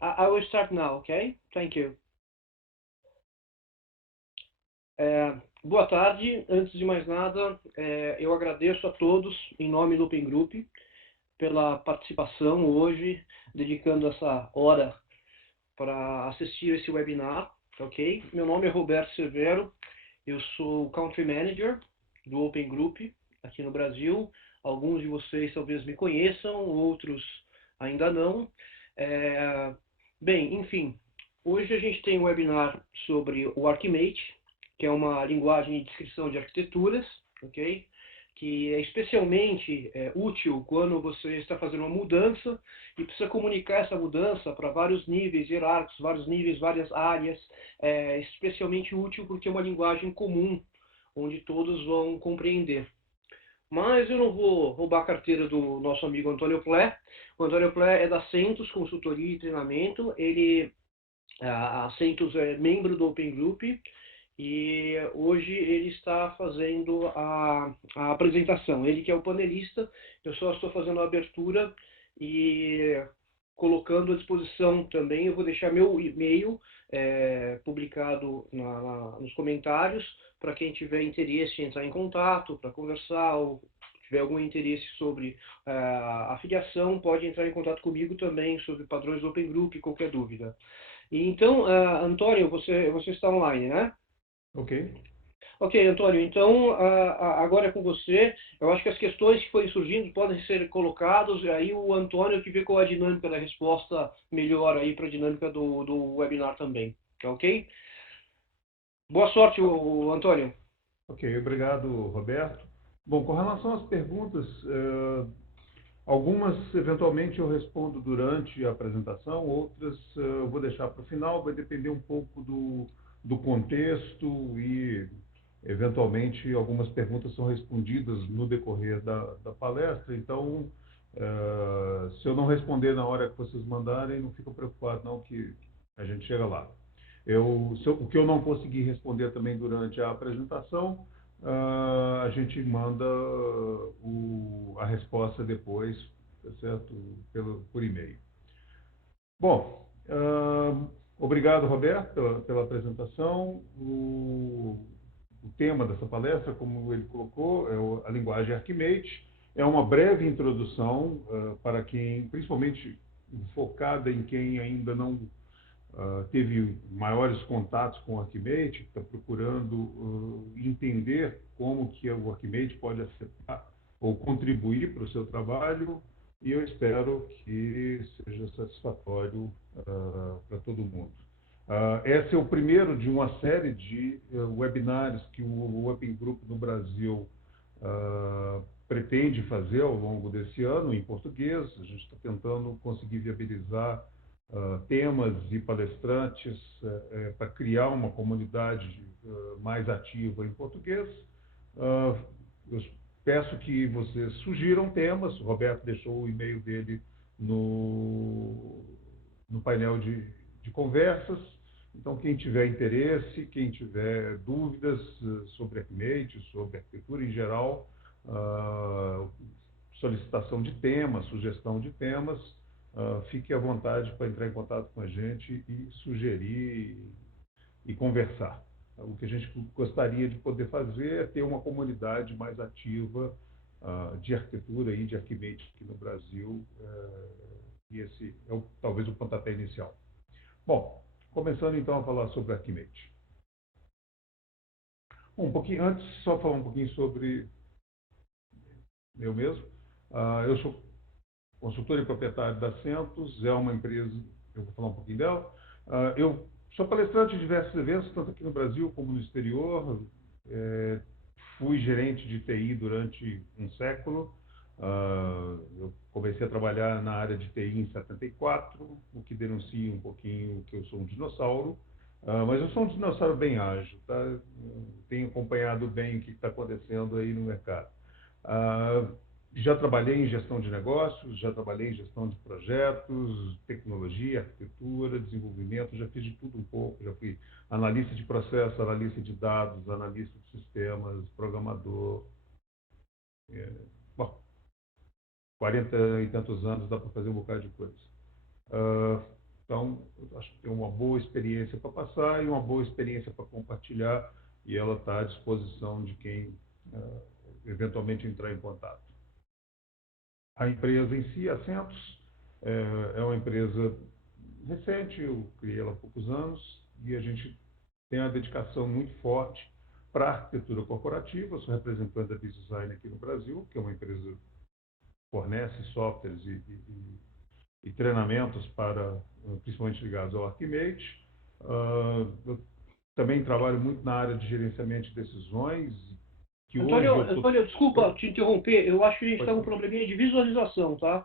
I will start now, okay? Thank you. Boa tarde. Antes de mais nada, eu agradeço a todos, em nome do Open Group, pela participação hoje, dedicando essa hora para assistir esse webinar, ok? Meu nome é Roberto Severo, eu sou Country Manager do Open Group aqui no Brasil. Alguns de vocês talvez me conheçam, outros ainda não. Bem, enfim, hoje a gente tem um webinar sobre o Archimate, que é uma linguagem de descrição de arquiteturas, ok? Que é especialmente útil quando você está fazendo uma mudança e precisa comunicar essa mudança para vários níveis hierárquicos, vários níveis, várias áreas. É especialmente útil porque é uma linguagem comum, onde todos vão compreender. Mas eu não vou roubar a carteira do nosso amigo Antônio Plé. O Antônio Plé é da Centos Consultoria e Treinamento. A Centos é membro do Open Group e hoje ele está fazendo a apresentação. Ele que é o panelista, eu só estou fazendo a abertura e colocando à disposição também. Eu vou deixar meu e-mail publicado nos comentários para quem tiver interesse em entrar em contato, para conversar, ou tiver algum interesse sobre a filiação, pode entrar em contato comigo também sobre padrões do Open Group, qualquer dúvida. E então, Antônio, você está online, né? Ok. Ok, Antônio, então agora é com você. Eu acho que as questões que forem surgindo podem ser colocadas, e aí o Antônio que vê qual é a dinâmica da resposta melhor aí para a dinâmica do webinar também, tá ok? Boa sorte, Antônio. Ok, obrigado, Roberto. Bom, com relação às perguntas, algumas eventualmente eu respondo durante a apresentação, outras eu vou deixar para o final, vai depender um pouco do contexto e, eventualmente, algumas perguntas são respondidas no decorrer da palestra. Então, se eu não responder na hora que vocês mandarem, não fica preocupado não, que a gente chega lá. O que eu não conseguir responder também durante a apresentação, a gente manda a resposta depois, tá certo? Por e-mail. Bom, obrigado, Roberto, pela apresentação. O tema dessa palestra, como ele colocou, é a linguagem Archimate. É uma breve introdução para quem, principalmente focada em quem ainda não teve maiores contatos com o Archimate, está procurando entender como que o Archimate pode afetar ou contribuir para o seu trabalho, e eu espero que seja satisfatório para todo mundo. Esse é o primeiro de uma série de webinários que o Open Group no Brasil pretende fazer ao longo desse ano, em português. A gente está tentando conseguir viabilizar temas e palestrantes para criar uma comunidade mais ativa em português. Eu peço que vocês sugiram temas. O Roberto deixou o e-mail dele no painel de conversas. Então, quem tiver interesse, quem tiver dúvidas sobre Archimate, sobre arquitetura em geral, solicitação de temas, sugestão de temas, fique à vontade para entrar em contato com a gente e sugerir e conversar. O que a gente gostaria de poder fazer é ter uma comunidade mais ativa de arquitetura e de Archimate aqui no Brasil, e esse é talvez o pontapé inicial. Bom, começando então a falar sobre Archimate. Um pouquinho antes, só falar um pouquinho sobre eu mesmo. Eu sou consultor e proprietário da Centos, é uma empresa, eu vou falar um pouquinho dela. Eu sou palestrante em diversos eventos, tanto aqui no Brasil como no exterior. Fui gerente de TI durante um século. Eu comecei a trabalhar na área de TI em 74, o que denuncia um pouquinho que eu sou um dinossauro. Mas eu sou um dinossauro bem ágil, tá? Tenho acompanhado bem o que está acontecendo aí no mercado. Já trabalhei em gestão de negócios, já trabalhei em gestão de projetos, tecnologia, arquitetura, desenvolvimento, já fiz de tudo um pouco, já fui analista de processo, analista de dados, analista de sistemas, programador. Bom, 40 e tantos anos dá para fazer um bocado de coisa. Então, acho que tem uma boa experiência para passar e uma boa experiência para compartilhar, e ela está à disposição de quem eventualmente entrar em contato. A empresa em si, a Centos, é uma empresa recente, eu criei ela há poucos anos, e a gente tem uma dedicação muito forte para a arquitetura corporativa. Eu sou representante da Design aqui no Brasil, que é uma empresa que fornece softwares e treinamentos para, principalmente ligados ao Archimate. Eu também trabalho muito na área de gerenciamento de decisões, que hoje eu estou... Antônio, desculpa te interromper, eu acho que a gente está com um probleminha de visualização, tá?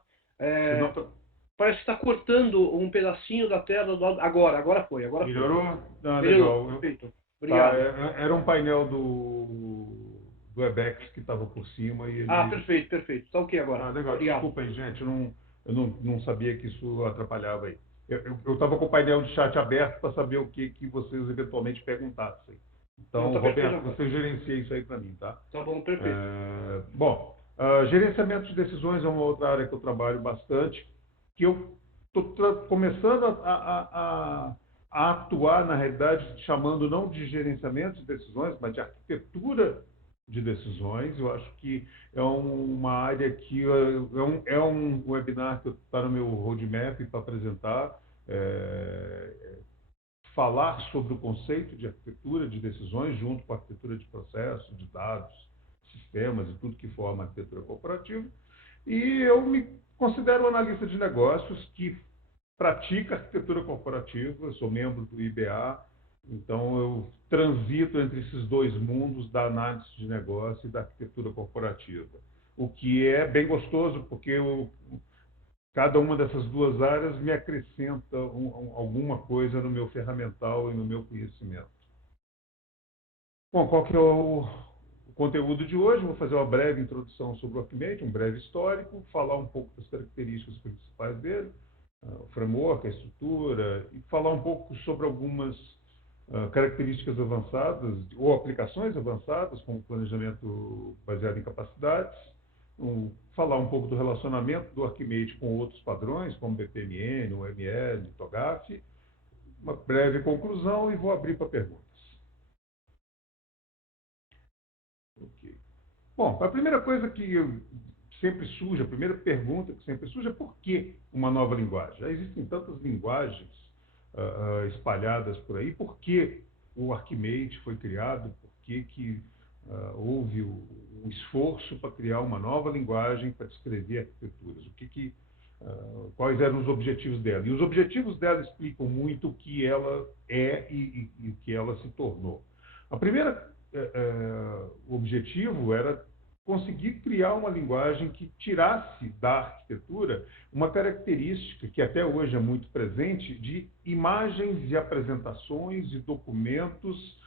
Parece que está cortando um pedacinho da tela agora foi. Melhorou? Ah, Melhorou, legal. perfeito. Obrigado. Era um painel do Webex que estava por cima e ele... Perfeito. Está ok agora. Legal. Obrigado. Desculpa aí, gente. Eu não sabia que isso atrapalhava aí. Eu estava com o painel de chat aberto para saber o que vocês eventualmente perguntassem. Então, Roberto, você gerencia isso aí para mim, tá? Tá bom, perfeito. Gerenciamento de decisões é uma outra área que eu trabalho bastante, que eu estou começando a atuar, na realidade, chamando não de gerenciamento de decisões, mas de arquitetura de decisões. Eu acho que é uma área que é um webinar que está no meu roadmap para apresentar, falar sobre o conceito de arquitetura de decisões junto com a arquitetura de processos, de dados, sistemas e tudo que forma a arquitetura corporativa. E eu me considero um analista de negócios que pratica arquitetura corporativa, eu sou membro do IBA, então eu transito entre esses dois mundos da análise de negócio e da arquitetura corporativa. O que é bem gostoso, porque cada uma dessas duas áreas me acrescenta alguma coisa no meu ferramental e no meu conhecimento. Bom, qual que é o conteúdo de hoje? Vou fazer uma breve introdução sobre o Archimate, um breve histórico, falar um pouco das características principais dele, o framework, a estrutura, e falar um pouco sobre algumas características avançadas ou aplicações avançadas, como planejamento baseado em capacidades, falar um pouco do relacionamento do Archimate com outros padrões, como BPMN, UML, TOGAF, uma breve conclusão e vou abrir para perguntas. Okay. Bom, a primeira coisa que sempre surge, a primeira pergunta que sempre surge é por que uma nova linguagem? Já existem tantas linguagens espalhadas por aí, por que o Archimate foi criado, por que houve um esforço para criar uma nova linguagem para descrever arquiteturas, quais eram os objetivos dela. E os objetivos dela explicam muito o que ela é e o que ela se tornou. A primeira o objetivo era conseguir criar uma linguagem que tirasse da arquitetura uma característica que até hoje é muito presente de imagens e apresentações e documentos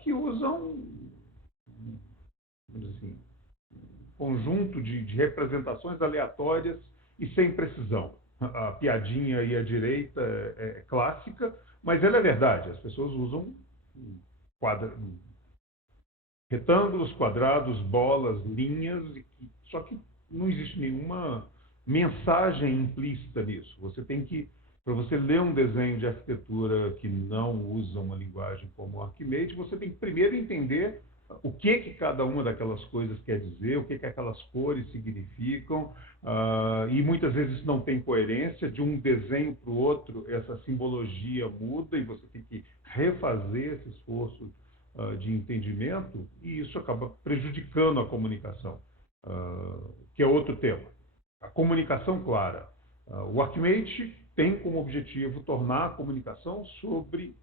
que usam, assim, um conjunto de representações aleatórias e sem precisão. A piadinha aí à direita é clássica, mas ela é verdade. As pessoas usam retângulos, quadrados, bolas, linhas, só que não existe nenhuma mensagem implícita nisso. Você tem que, para você ler um desenho de arquitetura que não usa uma linguagem como o Archimate, você tem que primeiro entender o que cada uma daquelas coisas quer dizer, o que aquelas cores significam, e muitas vezes isso não tem coerência. De um desenho para o outro, essa simbologia muda e você tem que refazer esse esforço de entendimento, e isso acaba prejudicando a comunicação, que é outro tema. A comunicação clara. O Archimate tem como objetivo tornar a comunicação sobre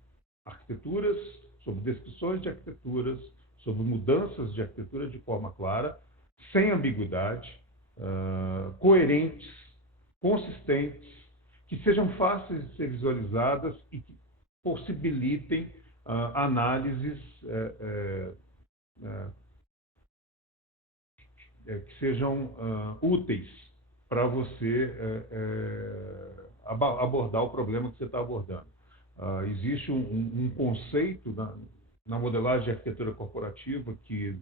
arquiteturas, sobre descrições de arquiteturas, sobre mudanças de arquitetura de forma clara, sem ambiguidade, coerentes, consistentes, que sejam fáceis de ser visualizadas e que possibilitem análises que sejam úteis para você abordar o problema que você está abordando. Existe um conceito na modelagem de arquitetura corporativa que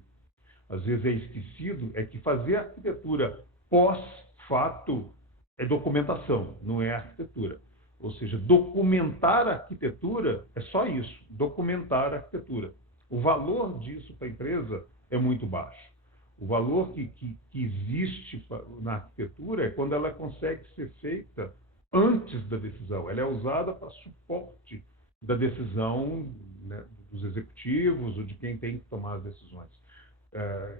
às vezes é esquecido, é que fazer arquitetura pós-fato é documentação, não é arquitetura. Ou seja, documentar a arquitetura é só isso, documentar a arquitetura. O valor disso para a empresa é muito baixo. O valor que existe na arquitetura é quando ela consegue ser feita antes da decisão. Ela é usada para suporte da decisão, né, dos executivos ou de quem tem que tomar as decisões.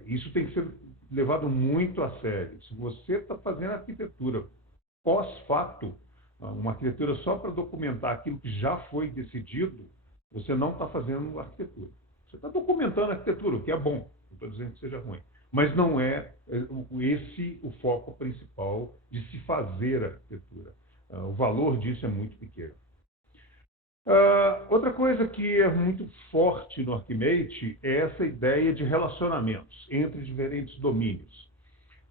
Isso tem que ser levado muito a sério. Se você está fazendo arquitetura pós-fato, uma arquitetura só para documentar aquilo que já foi decidido, você não está fazendo arquitetura. Você está documentando a arquitetura, o que é bom. Não estou dizendo que seja ruim. Mas não é esse o foco principal de se fazer arquitetura. O valor disso é muito pequeno. Outra coisa que é muito forte no Archimate é essa ideia de relacionamentos entre diferentes domínios.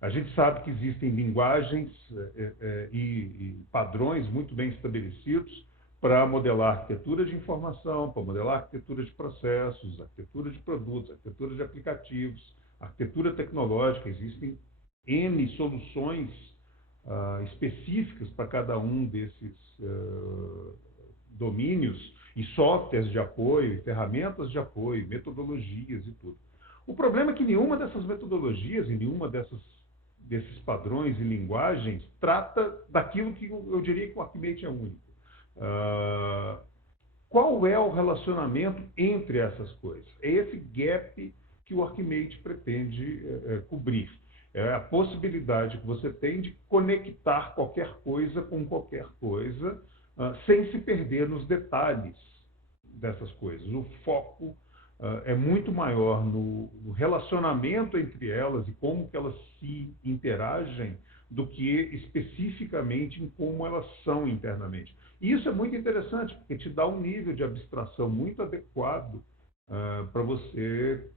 A gente sabe que existem linguagens e padrões muito bem estabelecidos para modelar arquitetura de informação, para modelar arquitetura de processos, arquitetura de produtos, arquitetura de aplicativos, arquitetura tecnológica. Existem N soluções específicas para cada um desses domínios e softwares de apoio, e ferramentas de apoio, metodologias e tudo. O problema é que nenhuma dessas metodologias e nenhuma desses padrões e linguagens trata daquilo que eu diria que o Archimate é único. Qual é o relacionamento entre essas coisas? É esse gap que o Archimate pretende cobrir. É a possibilidade que você tem de conectar qualquer coisa com qualquer coisa, sem se perder nos detalhes dessas coisas. O foco é muito maior no relacionamento entre elas e como que elas se interagem do que especificamente em como elas são internamente. E isso é muito interessante, porque te dá um nível de abstração muito adequado para você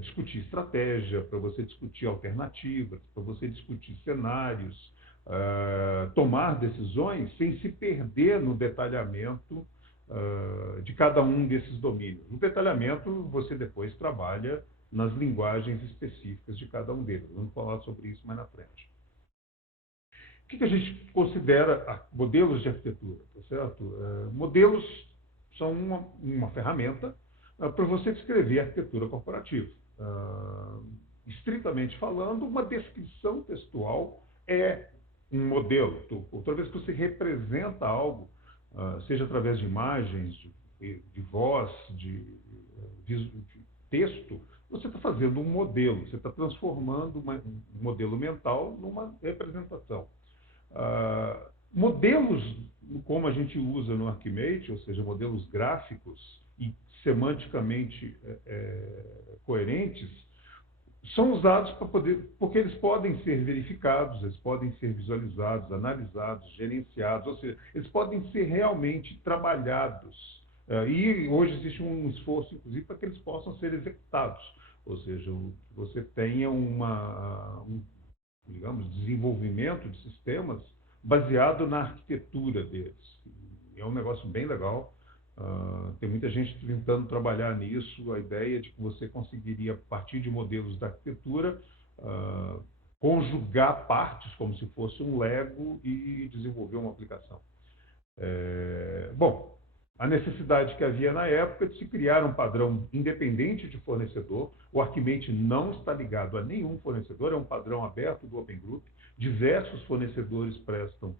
discutir estratégia, para você discutir alternativas, para você discutir cenários, tomar decisões sem se perder no detalhamento de cada um desses domínios. No detalhamento, você depois trabalha nas linguagens específicas de cada um deles. Vamos falar sobre isso mais na frente. O que a gente considera modelos de arquitetura? Tá certo? Modelos são uma ferramenta para você descrever a arquitetura corporativa. Estritamente falando, uma descrição textual é um modelo. Outra vez que você representa algo, seja através de imagens, de voz, de texto, você está fazendo um modelo, você está transformando um modelo mental numa representação. Modelos, como a gente usa no Archimate, ou seja, modelos gráficos e semanticamente coerentes, são usados porque eles podem ser verificados, eles podem ser visualizados, analisados, gerenciados, ou seja, eles podem ser realmente trabalhados. E hoje existe um esforço, inclusive, para que eles possam ser executados. Ou seja, você tenha digamos, desenvolvimento de sistemas baseado na arquitetura deles. É um negócio bem legal. Tem muita gente tentando trabalhar nisso, a ideia de que você conseguiria, a partir de modelos da arquitetura, conjugar partes como se fosse um Lego e desenvolver uma aplicação. Bom, a necessidade que havia na época de se criar um padrão independente de fornecedor. O Archimate não está ligado a nenhum fornecedor, é um padrão aberto do Open Group. Diversos fornecedores prestam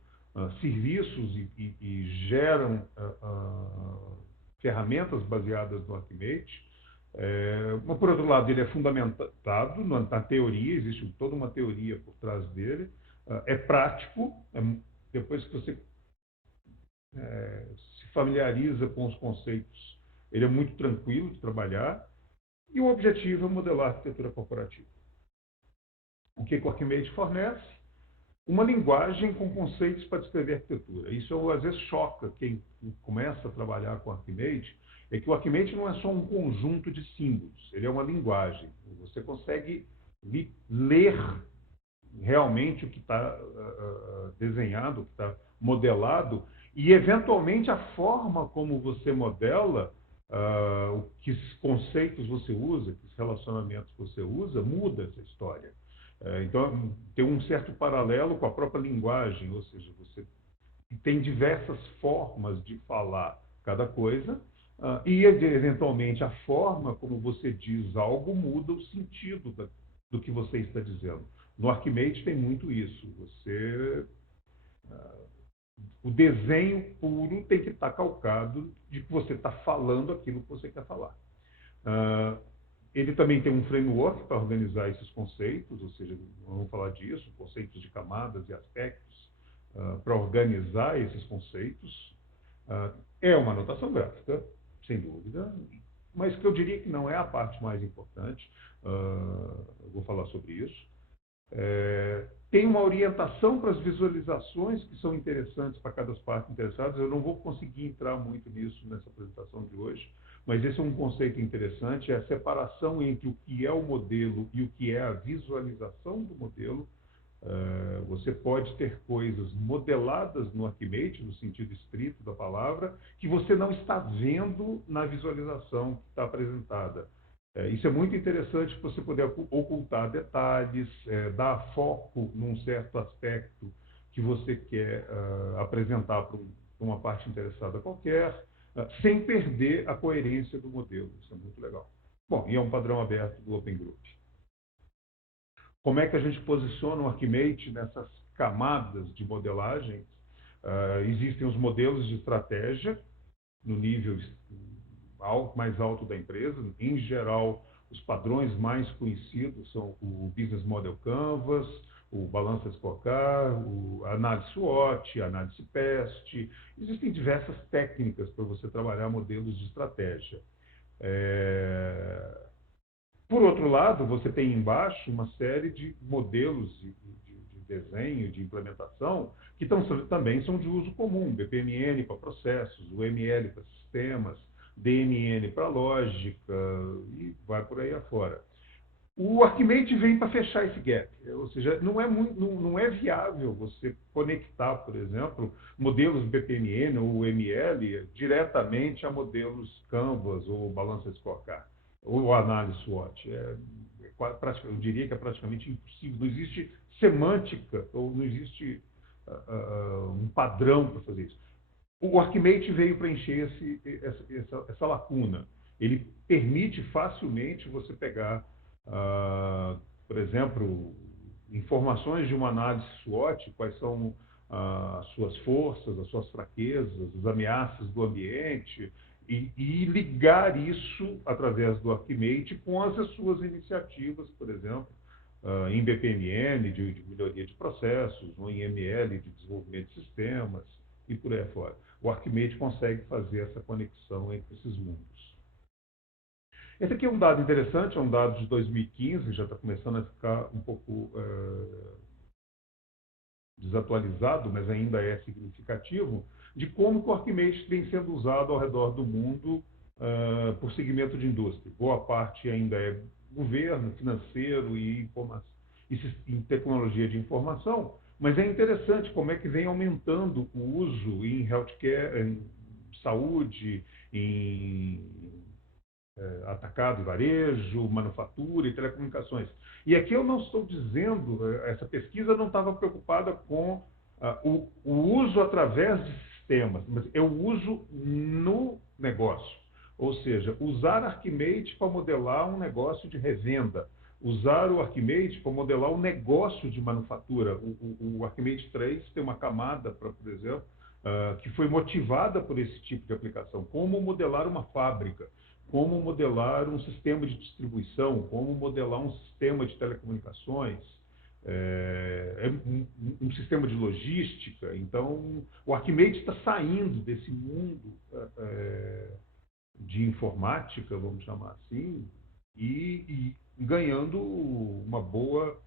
serviços e geram ferramentas baseadas no Archimate. Mas, por outro lado, ele é fundamentado na teoria, existe toda uma teoria por trás dele. É prático, depois que você se familiariza com os conceitos, ele é muito tranquilo de trabalhar, e o objetivo é modelar a arquitetura corporativa. O que o Archimate fornece? Uma linguagem com conceitos para descrever arquitetura. Isso às vezes choca quem começa a trabalhar com o Archimate, é que o Archimate não é só um conjunto de símbolos, ele é uma linguagem. Você consegue ler realmente o que está desenhado, o que está modelado, e, eventualmente, a forma como você modela, que conceitos você usa, que relacionamentos você usa, muda essa história. Então, tem um certo paralelo com a própria linguagem, ou seja, você tem diversas formas de falar cada coisa, e eventualmente a forma como você diz algo muda o sentido do que você está dizendo. No Arquimate tem muito isso. O desenho puro tem que estar calcado de que você está falando aquilo que você quer falar. Ele também tem um framework para organizar esses conceitos, ou seja, vamos falar disso, conceitos de camadas e aspectos, para organizar esses conceitos. É uma notação gráfica, sem dúvida, mas que eu diria que não é a parte mais importante. Eu vou falar sobre isso. Tem uma orientação para as visualizações que são interessantes para cada parte interessada. Eu não vou conseguir entrar muito nisso nessa apresentação de hoje, mas esse é um conceito interessante, é a separação entre o que é o modelo e o que é a visualização do modelo. Você pode ter coisas modeladas no Arquimate, no sentido estrito da palavra, que você não está vendo na visualização que está apresentada. Isso é muito interessante para você poder ocultar detalhes, dar foco num certo aspecto que você quer apresentar para uma parte interessada qualquer, sem perder a coerência do modelo. Isso é muito legal. Bom, e é um padrão aberto do Open Group. Como é que a gente posiciona o Arquimate nessas camadas de modelagem? Existem os modelos de estratégia no nível mais alto da empresa. Em geral, os padrões mais conhecidos são o Business Model Canvas, o Balanced Scorecard, a análise SWOT, a análise PEST. Existem diversas técnicas para você trabalhar modelos de estratégia. Por outro lado, você tem embaixo uma série de modelos de desenho, de implementação, que também são de uso comum. BPMN para processos, o ML para sistemas, DMN para lógica, e vai por aí afora. O Arquimate vem para fechar esse gap, ou seja, não é viável você conectar, por exemplo, modelos BPMN ou ML diretamente a modelos Canvas ou Balanced Scorecard, ou análise SWOT. Eu diria que é praticamente impossível. Não existe semântica, ou não existe um padrão para fazer isso. O Arquimate veio preencher essa lacuna. Ele permite facilmente você pegar, por exemplo, informações de uma análise SWOT, quais são as suas forças, as suas fraquezas, as ameaças do ambiente, e ligar isso através do Arquimate com as suas iniciativas, por exemplo, em BPMN, de melhoria de processos, ou em ML, de desenvolvimento de sistemas, e por aí fora. O Arquimate consegue fazer essa conexão entre esses mundos. Esse aqui é um dado interessante, é um dado de 2015, já está começando a ficar um pouco desatualizado, mas ainda é significativo, de como o Arquimate vem sendo usado ao redor do mundo por segmento de indústria. Boa parte ainda é governo, financeiro e tecnologia de informação, mas é interessante como é que vem aumentando o uso em healthcare, em saúde, em atacado e varejo, manufatura e telecomunicações. E aqui eu não estou dizendo, essa pesquisa não estava preocupada com o uso através de sistemas, mas é o uso no negócio. Ou seja, usar Arquimate para modelar um negócio de revenda, usar o Arquimate para modelar um negócio de manufatura. O Arquimate 3 tem uma camada, por exemplo, que foi motivada por esse tipo de aplicação. Como modelar uma fábrica, como modelar um sistema de distribuição, como modelar um sistema de telecomunicações, um sistema de logística. Então, o Arquimate está saindo desse mundo de informática, vamos chamar assim, e ganhando uma boa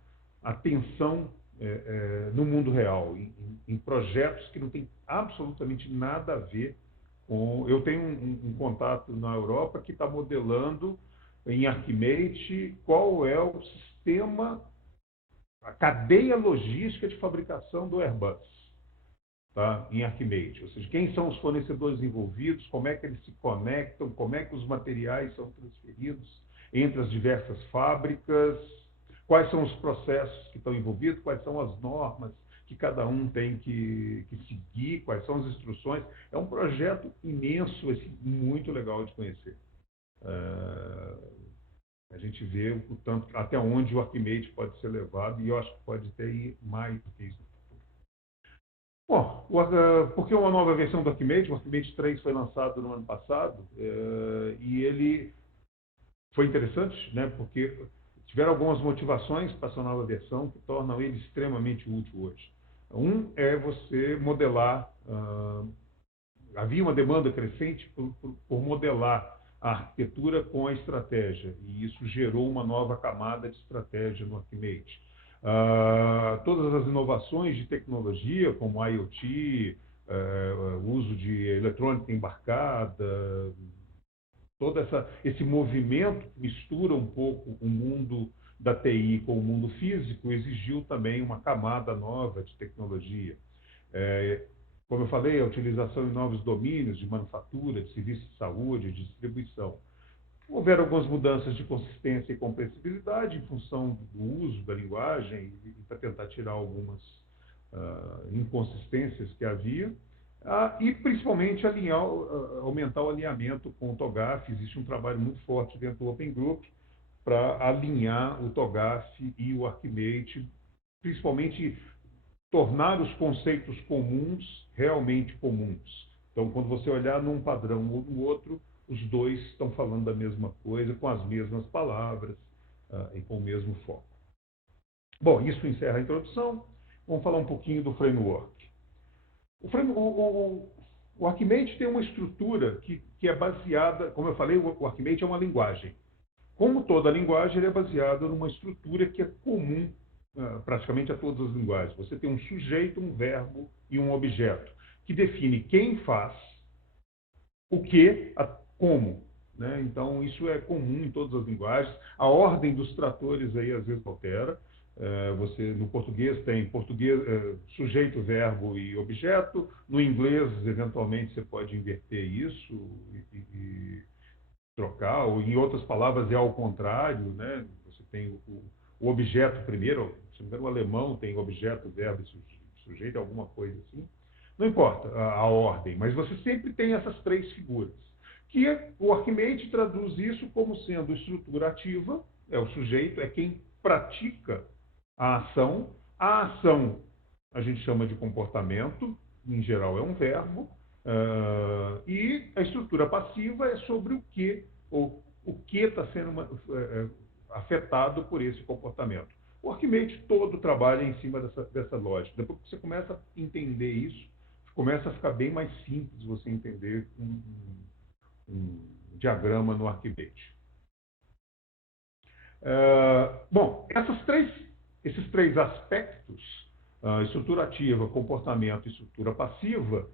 atenção no mundo real, em projetos que não têm absolutamente nada a ver com... Eu tenho um contato na Europa que está modelando em Arquimate qual é o sistema, a cadeia logística de fabricação do Airbus, tá? Em Arquimate. Ou seja, quem são os fornecedores envolvidos, como é que eles se conectam, como é que os materiais são transferidos entre as diversas fábricas, quais são os processos que estão envolvidos, quais são as normas que cada um tem que seguir, quais são as instruções. É um projeto imenso, assim, muito legal de conhecer. A gente vê o tanto, até onde o Arquimate pode ser levado, e eu acho que pode ter mais do que isso. Bom, porque uma nova versão do Arquimate, o Arquimate 3 foi lançado no ano passado, e ele foi interessante, né, porque tiveram algumas motivações para essa nova versão que tornam ele extremamente útil hoje. Um é você modelar, havia uma demanda crescente por modelar a arquitetura com a estratégia, e isso gerou uma nova camada de estratégia no Arquimate. Todas as inovações de tecnologia, como IoT, uso de eletrônica embarcada, todo esse movimento que mistura um pouco o mundo da TI com o mundo físico, exigiu também uma camada nova de tecnologia. Como eu falei, a utilização em novos domínios de manufatura, de serviços de saúde, de distribuição. Houveram algumas mudanças de consistência e compreensibilidade em função do uso da linguagem e para tentar tirar algumas inconsistências que havia. E principalmente aumentar o alinhamento com o TOGAF. Existe um trabalho muito forte dentro do Open Group para alinhar o TOGAF e o Arquimate, principalmente tornar os conceitos comuns realmente comuns. Então, quando você olhar num padrão ou no outro, os dois estão falando da mesma coisa, com as mesmas palavras e com o mesmo foco. Bom, isso encerra a introdução. Vamos falar um pouquinho do framework. O Arquimate tem uma estrutura que é baseada, como eu falei, o Arquimate é uma linguagem. Como toda linguagem, ele é baseado numa estrutura que é comum praticamente a todas as linguagens. Você tem um sujeito, um verbo e um objeto, que define quem faz, o que, como. Né? Então, isso é comum em todas as linguagens. A ordem dos tratores aí às vezes altera. Você no português tem sujeito, verbo e objeto. No inglês, eventualmente, você pode inverter isso e trocar, ou em outras palavras é ao contrário, né? Você tem o objeto primeiro, se não me engano, o alemão tem objeto, verbo e sujeito, alguma coisa assim. Não importa a ordem, mas você sempre tem essas três figuras. Que o Arquimate traduz isso como sendo estrutura ativa, é o sujeito, é quem pratica a ação. A ação a gente chama de comportamento, em geral é um verbo, e a estrutura passiva é sobre o que está sendo afetado por esse comportamento. O Arquimate todo trabalha em cima dessa lógica. Depois que você começa a entender isso, começa a ficar bem mais simples você entender um diagrama no Arquimate. Bom, esses três aspectos, estrutura ativa, comportamento e estrutura passiva,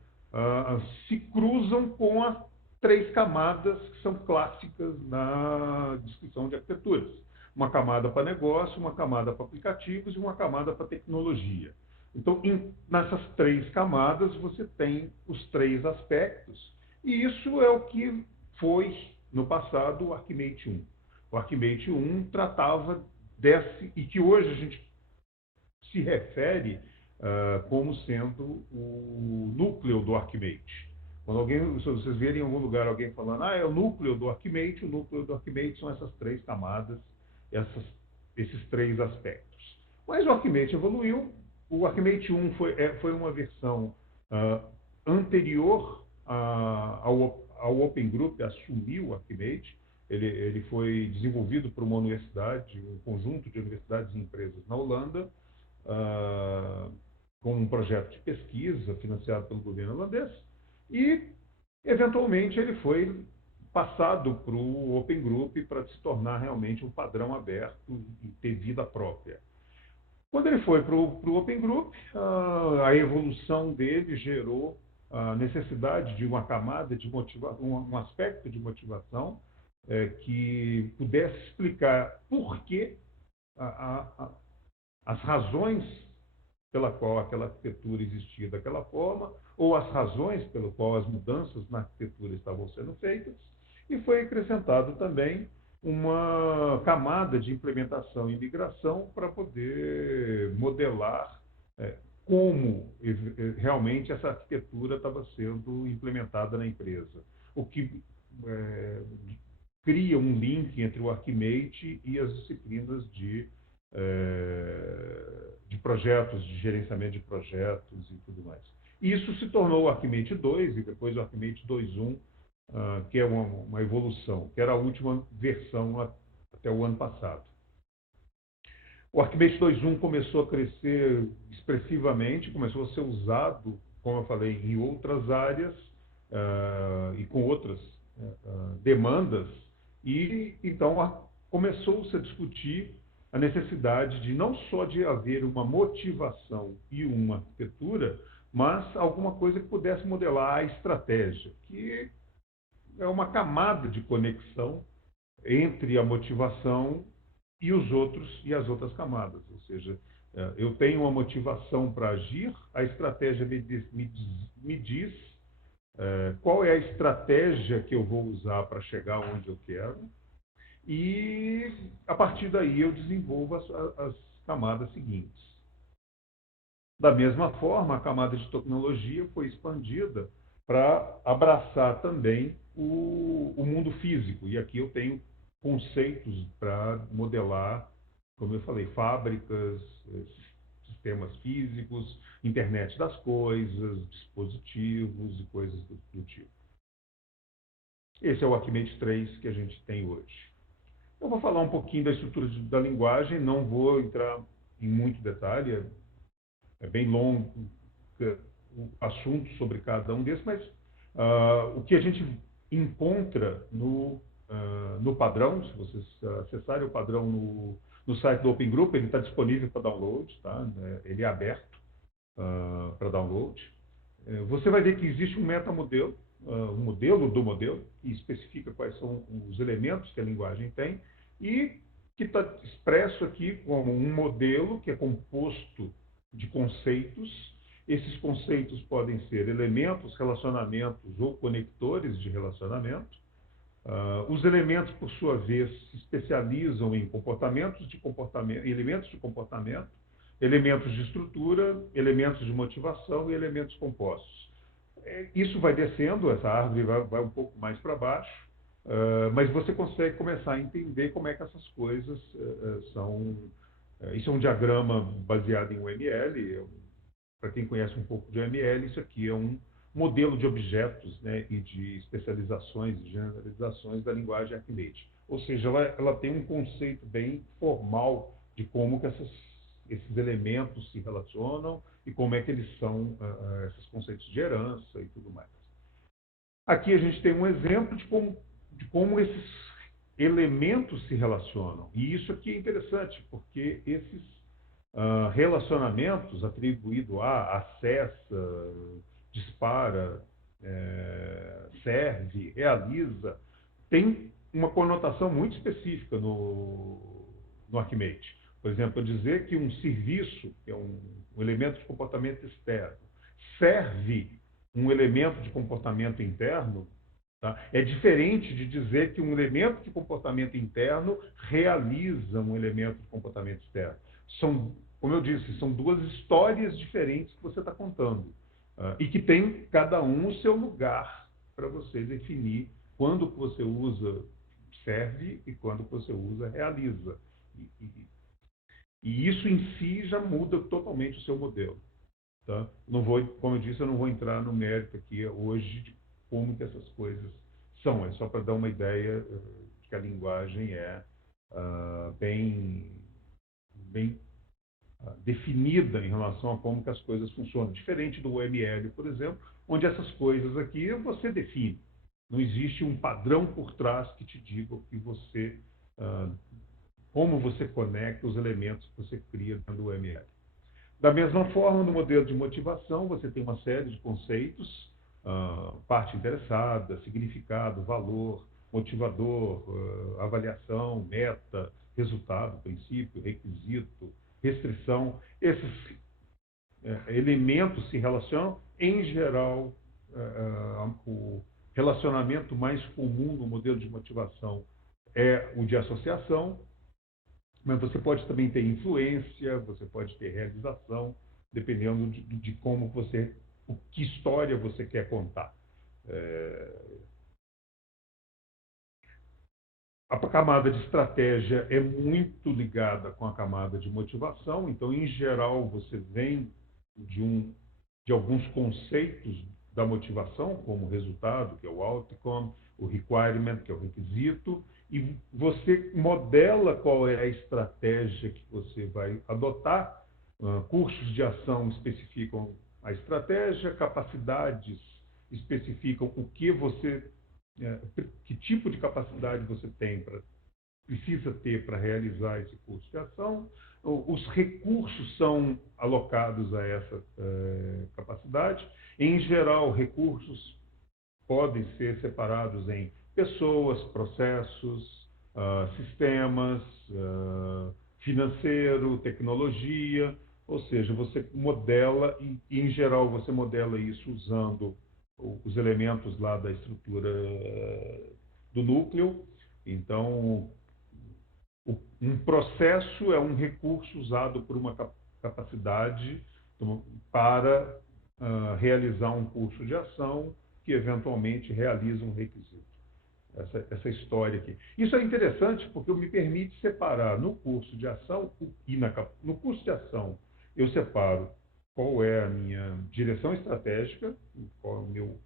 se cruzam com as três camadas que são clássicas na descrição de arquiteturas. Uma camada para negócio, uma camada para aplicativos e uma camada para tecnologia. Então, nessas três camadas, você tem os três aspectos, e isso é o que foi, no passado, o Arquimate 1. O Arquimate 1 tratava e que hoje a gente se refere como sendo o núcleo do Arquimate. Quando se vocês verem em algum lugar alguém falando, é o núcleo do Arquimate são essas três camadas, esses três aspectos. Mas o Arquimate evoluiu. O Arquimate 1 foi uma versão anterior ao Open Group assumir o Arquimate. Ele foi desenvolvido por uma universidade, um conjunto de universidades e empresas na Holanda, com um projeto de pesquisa financiado pelo governo holandês, e, eventualmente, ele foi passado para o Open Group para se tornar realmente um padrão aberto e ter vida própria. Quando ele foi para o Open Group, a evolução dele gerou a necessidade de uma camada de motivação, um aspecto de motivação que pudesse explicar por que as razões pela qual aquela arquitetura existia daquela forma, ou as razões pelo qual as mudanças na arquitetura estavam sendo feitas, e foi acrescentado também uma camada de implementação e migração para poder modelar como realmente essa arquitetura estava sendo implementada na empresa, o que cria um link entre o Archimate e as disciplinas de projetos, de gerenciamento de projetos e tudo mais. Isso se tornou o Archimate 2 e depois o Archimate 2.1, que é uma evolução, que era a última versão até o ano passado. O Archimate 2.1 começou a crescer expressivamente, começou a ser usado, como eu falei, em outras áreas e com outras demandas, e então começou-se a discutir a necessidade de não só de haver uma motivação e uma arquitetura, mas alguma coisa que pudesse modelar a estratégia, que é uma camada de conexão entre a motivação e os outros e as outras camadas. Ou seja, eu tenho uma motivação para agir, a estratégia me diz qual é a estratégia que eu vou usar para chegar onde eu quero, e a partir daí eu desenvolvo as camadas seguintes. Da mesma forma, a camada de tecnologia foi expandida para abraçar também o mundo físico. E aqui eu tenho conceitos para modelar, como eu falei, fábricas, sistemas físicos, internet das coisas, dispositivos e coisas do tipo. Esse é o Archimate 3 que a gente tem hoje. Eu vou falar um pouquinho da estrutura da linguagem, não vou entrar em muito detalhe, é bem longo o assunto sobre cada um desses, mas o que a gente encontra no padrão, se vocês acessarem o padrão no site do Open Group, ele está disponível para download, tá? Ele é aberto para download. Você vai ver que existe um metamodelo, um modelo do modelo, que especifica quais são os elementos que a linguagem tem, e que está expresso aqui como um modelo que é composto de conceitos. Esses conceitos podem ser elementos, relacionamentos ou conectores de relacionamento. Os elementos, por sua vez, se especializam em elementos de comportamento, elementos de estrutura, elementos de motivação e elementos compostos. Isso vai descendo, essa árvore vai um pouco mais para baixo, mas você consegue começar a entender como é que essas coisas são. Isso é um diagrama baseado em UML. Para quem conhece um pouco de UML, isso aqui é um modelo de objetos, né, e de especializações e generalizações da linguagem Archimate. Ou seja, ela tem um conceito bem formal de como que esses elementos se relacionam e como é que eles são, esses conceitos de herança e tudo mais. Aqui a gente tem um exemplo de como esses elementos se relacionam. E isso aqui é interessante, porque esses relacionamentos atribuídos a acessa, dispara, serve, realiza, tem uma conotação muito específica no Archimate. Por exemplo, eu dizer que um serviço, que é um elemento de comportamento externo, serve um elemento de comportamento interno, tá? É diferente de dizer que um elemento de comportamento interno realiza um elemento de comportamento externo. São, como eu disse, são duas histórias diferentes que você está contando. E que tem cada um o seu lugar para você definir quando que você usa serve e quando que você usa realiza. E isso em si já muda totalmente o seu modelo. Tá? Não vou, como eu disse, eu não vou entrar no mérito aqui hoje de como que essas coisas são. É só para dar uma ideia de que a linguagem é bem definida em relação a como que as coisas funcionam. Diferente do UML, por exemplo, onde essas coisas aqui você define. Não existe um padrão por trás que te diga o que você, como você conecta os elementos que você cria dentro do UML. Da mesma forma, no modelo de motivação, você tem uma série de conceitos, parte interessada, significado, valor, motivador, avaliação, meta, resultado, princípio, requisito, restrição. Esses elementos se relacionam. Em geral, o relacionamento mais comum no modelo de motivação é o de associação, mas você pode também ter influência, você pode ter realização, dependendo de como você, que história você quer contar. A camada de estratégia é muito ligada com a camada de motivação, então, em geral, você vem de alguns conceitos da motivação, como resultado, que é o outcome, o requirement, que é o requisito, e você modela qual é a estratégia que você vai adotar. Cursos de ação especificam a estratégia, capacidades especificam o que você que tipo de capacidade você precisa ter para realizar esse curso de ação. Os recursos são alocados a essa capacidade. Em geral, recursos podem ser separados em pessoas, processos, sistemas, financeiro, tecnologia, ou seja, você modela, e em geral você modela isso usando os elementos lá da estrutura do núcleo. Então, um processo é um recurso usado por uma capacidade para realizar um curso de ação que eventualmente realiza um requisito. Essa história aqui. Isso é interessante porque me permite separar no curso de ação e no curso de ação eu separo qual é a minha direção estratégica, qual é o meu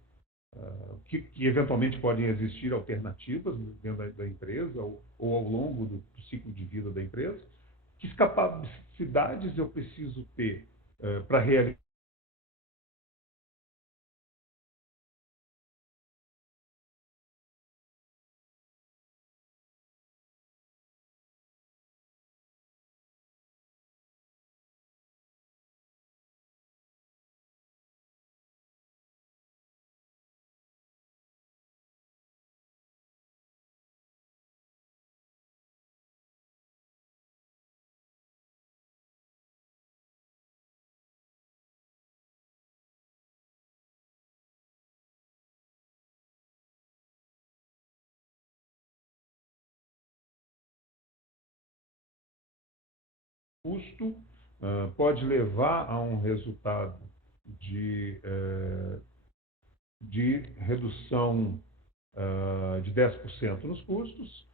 que eventualmente podem existir alternativas dentro da empresa ou ao longo do ciclo de vida da empresa. Que capacidades eu preciso ter para realizar custo, pode levar a um resultado de redução de 10% nos custos,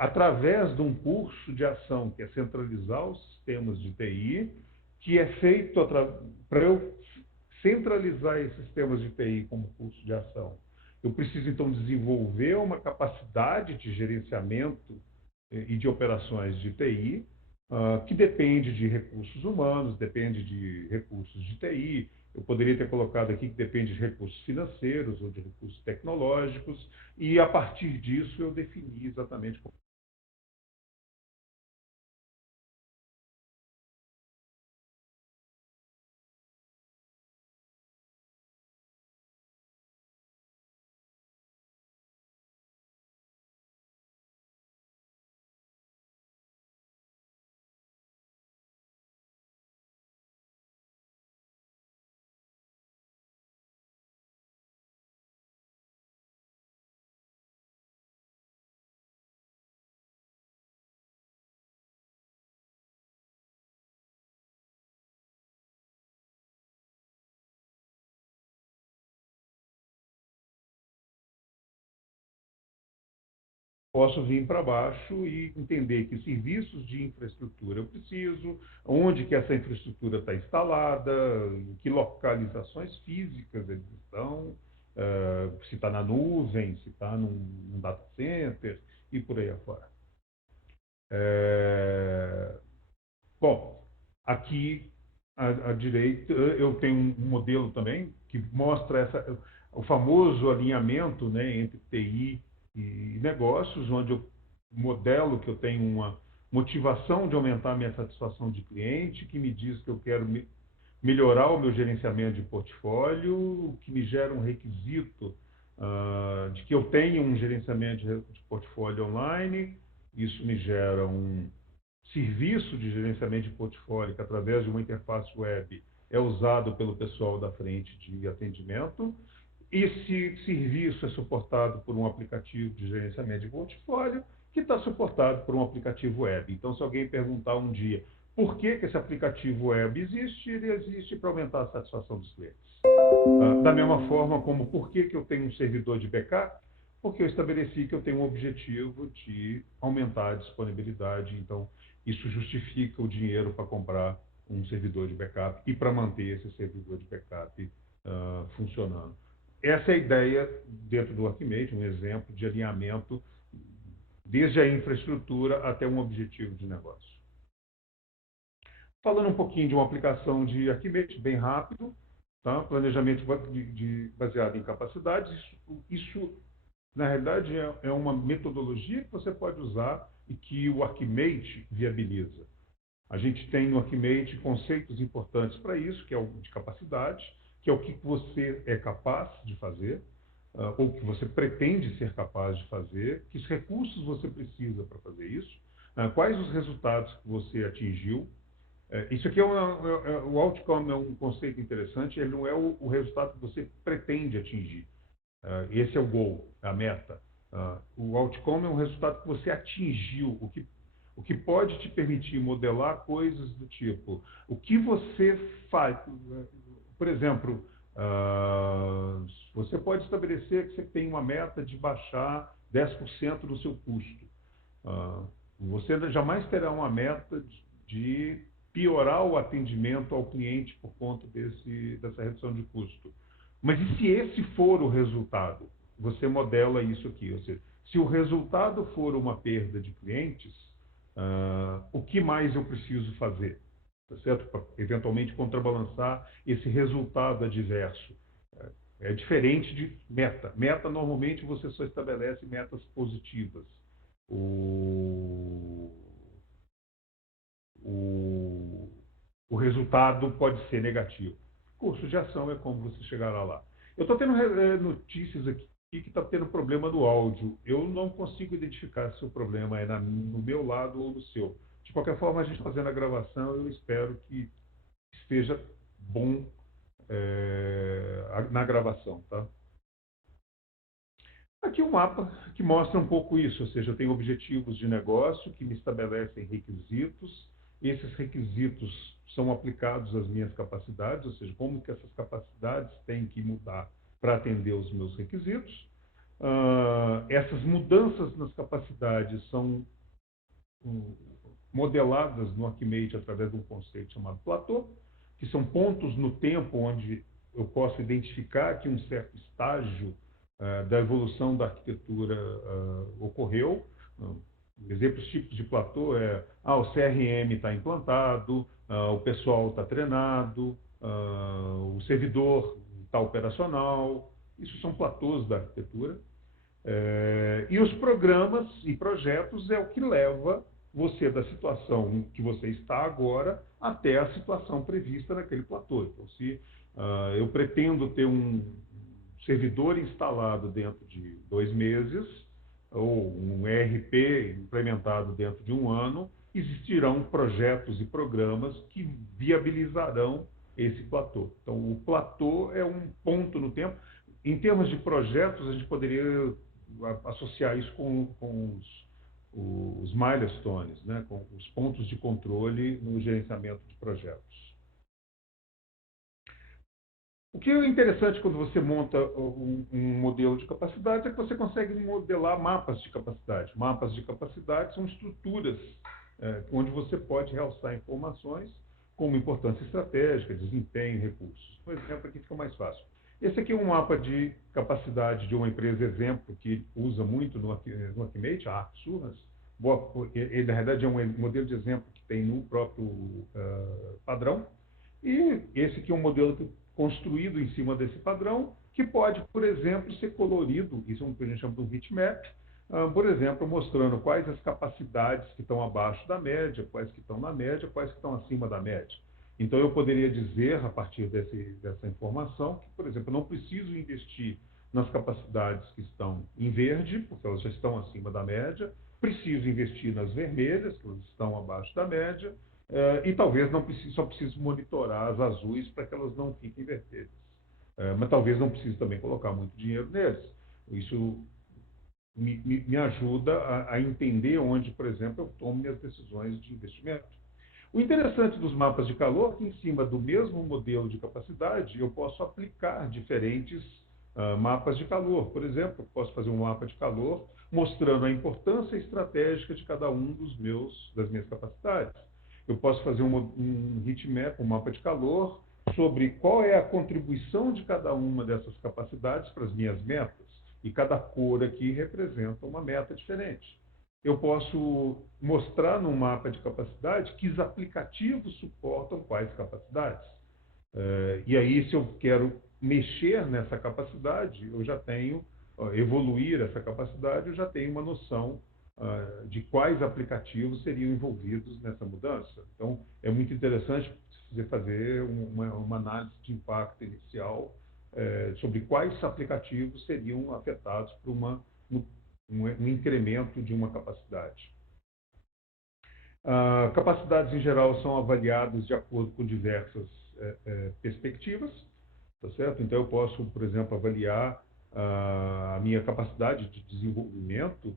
através de um curso de ação, que é centralizar os sistemas de TI, que é feito para eu centralizar esses sistemas de TI como curso de ação. Eu preciso, então, desenvolver uma capacidade de gerenciamento e de operações de TI, que depende de recursos humanos, depende de recursos de TI. Eu poderia ter colocado aqui que depende de recursos financeiros ou de recursos tecnológicos, e a partir disso eu defini exatamente como. Posso vir para baixo e entender que serviços de infraestrutura eu preciso, onde que essa infraestrutura está instalada, em que localizações físicas eles estão, se está na nuvem, se está num data center e por aí afora. Bom, aqui à direita eu tenho um modelo também que mostra o famoso alinhamento, né, entre TI e negócios, onde eu modelo que eu tenho uma motivação de aumentar a minha satisfação de cliente, que me diz que eu quero melhorar o meu gerenciamento de portfólio, que me gera um requisito de que eu tenha um gerenciamento de portfólio online. Isso me gera um serviço de gerenciamento de portfólio que, através de uma interface web, é usado pelo pessoal da frente de atendimento. Esse serviço é suportado por um aplicativo de gerenciamento de portfólio que está suportado por um aplicativo web. Então, se alguém perguntar um dia Por que que esse aplicativo web existe? Ele existe para aumentar a satisfação dos clientes. Da mesma forma como por que que eu tenho um servidor de backup? Porque eu estabeleci que eu tenho um objetivo de aumentar a disponibilidade. Então, isso justifica o dinheiro para comprar um servidor de backup e para manter esse servidor de backup funcionando. Essa é a ideia dentro do Archimate, um exemplo de alinhamento desde a infraestrutura até um objetivo de negócio. Falando um pouquinho de uma aplicação de Archimate, bem rápido, tá? Planejamento baseado em capacidades. Isso, na realidade, é uma metodologia que você pode usar e que o Archimate viabiliza. A gente tem no Archimate conceitos importantes para isso, que é o de capacidade, que é o que você é capaz de fazer, ou que você pretende ser capaz de fazer, que recursos você precisa para fazer isso, quais os resultados que você atingiu. Isso aqui o outcome é um conceito interessante, ele não é o resultado que você pretende atingir. Esse é o goal, a meta. O outcome é um resultado que você atingiu, o que pode te permitir modelar coisas do tipo, o que você faz. Por exemplo, você pode estabelecer que você tem uma meta de baixar 10% do seu custo. Você jamais terá uma meta de piorar o atendimento ao cliente por conta dessa redução de custo. Mas e se esse for o resultado? Você modela isso aqui. Ou seja, se o resultado for uma perda de clientes, o que mais eu preciso fazer? Tá certo? Para eventualmente contrabalançar esse resultado adverso. É diferente de meta. Meta, normalmente, você só estabelece metas positivas. O resultado pode ser negativo. Curso de ação é como você chegará lá. Eu estou tendo notícias aqui que está tendo problema no áudio. Eu não consigo identificar se o problema é no meu lado ou no seu. De qualquer forma, a gente fazendo a gravação, eu espero que esteja bom na gravação, tá? Aqui um mapa que mostra um pouco isso, ou seja, eu tenho objetivos de negócio que me estabelecem requisitos. Esses requisitos são aplicados às minhas capacidades, ou seja, como que essas capacidades têm que mudar para atender os meus requisitos. Essas mudanças nas capacidades são modeladas no Archimate através de um conceito chamado platô, que são pontos no tempo onde eu posso identificar que um certo estágio da evolução da arquitetura ocorreu. Exemplos típicos de platô o CRM está implantado, o pessoal está treinado, o servidor está operacional. Isso são platôs da arquitetura. E os programas e projetos é o que leva você da situação que você está agora até a situação prevista naquele platô. Então, se eu pretendo ter um servidor instalado dentro de 2 meses, ou um ERP implementado dentro de 1 ano, existirão projetos e programas que viabilizarão esse platô. Então, o platô é um ponto no tempo. Em termos de projetos, a gente poderia associar isso com os milestones, né? Com os pontos de controle no gerenciamento de projetos. O que é interessante quando você monta um modelo de capacidade é que você consegue modelar mapas de capacidade. Mapas de capacidade são estruturas onde você pode realçar informações como importância estratégica, desempenho, recursos. Um exemplo aqui fica mais fácil. Esse aqui é um mapa de capacidade de uma empresa exemplo que usa muito no Archimate, a Arcsurras. Ele, na verdade, é um modelo de exemplo que tem no próprio padrão. E esse aqui é um modelo construído em cima desse padrão, que pode, por exemplo, ser colorido. Isso é o que a gente chama de um heatmap. Por exemplo, mostrando quais as capacidades que estão abaixo da média, quais que estão na média, quais que estão acima da média. Então, eu poderia dizer, a partir dessa informação, que, por exemplo, eu não preciso investir nas capacidades que estão em verde, porque elas já estão acima da média, preciso investir nas vermelhas, que elas estão abaixo da média, e talvez só preciso monitorar as azuis para que elas não fiquem vermelhas. Mas talvez não precise também colocar muito dinheiro neles. Isso me ajuda a entender onde, por exemplo, eu tomo minhas decisões de investimento. O interessante dos mapas de calor é que, em cima do mesmo modelo de capacidade, eu posso aplicar diferentes mapas de calor. Por exemplo, eu posso fazer um mapa de calor mostrando a importância estratégica de cada um das minhas capacidades. Eu posso fazer um heatmap, um mapa de calor, sobre qual é a contribuição de cada uma dessas capacidades para as minhas metas. E cada cor aqui representa uma meta diferente. Eu posso mostrar no mapa de capacidade que os aplicativos suportam quais capacidades. E aí, se eu quero mexer nessa capacidade, eu já tenho, evoluir essa capacidade, eu já tenho uma noção de quais aplicativos seriam envolvidos nessa mudança. Então, é muito interessante você fazer uma análise de impacto inicial sobre quais aplicativos seriam afetados por um incremento de uma capacidade. Capacidades, em geral, são avaliadas de acordo com diversas perspectivas, tá certo? Então, eu posso, por exemplo, avaliar a minha capacidade de desenvolvimento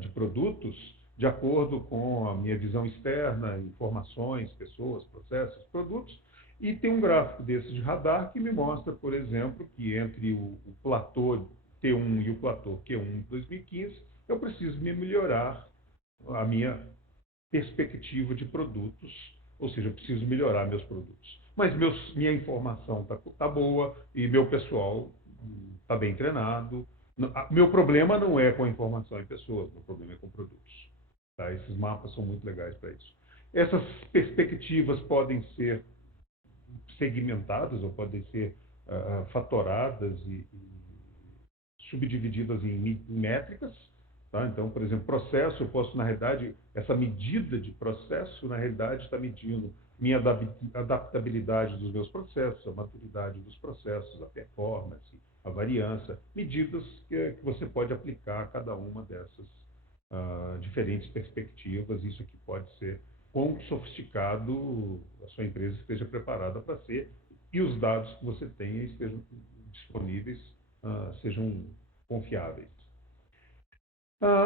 de produtos de acordo com a minha visão externa, informações, pessoas, processos, produtos, e tem um gráfico desse de radar que me mostra, por exemplo, que entre o platô T1 e o platô Q1 de 2015, eu preciso me melhorar a minha perspectiva de produtos, ou seja, eu preciso melhorar meus produtos. Mas minha informação tá boa e meu pessoal está bem treinado. Meu problema não é com a informação em pessoas, meu problema é com produtos. Tá? Esses mapas são muito legais para isso. Essas perspectivas podem ser segmentadas ou podem ser fatoradas e subdivididas em métricas. Tá? Então, por exemplo, processo, eu posso, na realidade, essa medida de processo, na realidade, está medindo minha adaptabilidade dos meus processos, a maturidade dos processos, a performance, a variância, medidas que você pode aplicar a cada uma dessas diferentes perspectivas. Isso aqui pode ser quão sofisticado a sua empresa esteja preparada para ser e os dados que você tenha estejam disponíveis, sejam confiáveis.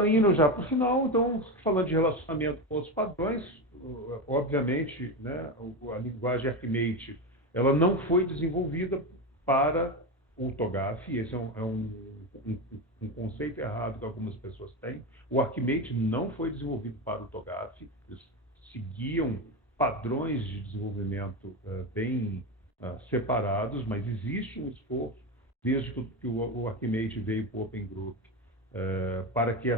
Indo já para o final, então, falando de relacionamento com outros padrões, obviamente, né, a linguagem Archimate, ela não foi desenvolvida para o TOGAF, esse é um conceito errado que algumas pessoas têm. O Archimate não foi desenvolvido para o TOGAF, eles seguiam padrões de desenvolvimento bem separados, mas existe um esforço, desde que o Archimate veio para o Open Group, para que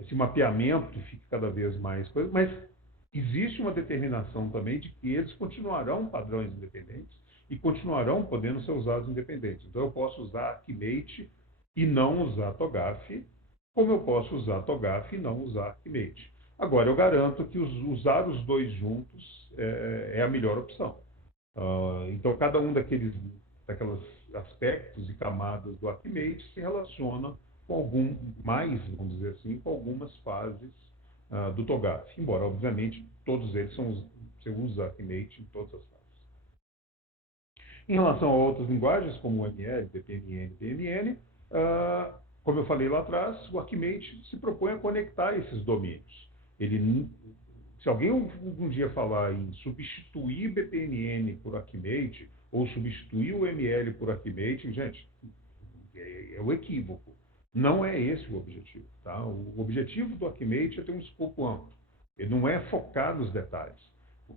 esse mapeamento fique cada vez mais coisa, mas existe uma determinação também de que eles continuarão padrões independentes e continuarão podendo ser usados independentes. Então, eu posso usar Archimate e não usar TOGAF, como eu posso usar TOGAF e não usar Archimate. Agora, eu garanto que usar os dois juntos é a melhor opção. Então, cada um daqueles aspectos e camadas do Archimate se relaciona com vamos dizer assim, com algumas fases do TOGAF. Embora, obviamente, todos eles você usa Archimate em todas as fases. Em relação a outras linguagens, como o ML, BPMN, DMN, como eu falei lá atrás, o Archimate se propõe a conectar esses domínios. Se alguém um dia falar em substituir BPMN por Archimate, ou substituir o ML por Archimate, gente, é um equívoco. Não é esse o objetivo. Tá? O objetivo do Archimate é ter um escopo amplo. Ele não é focar nos detalhes.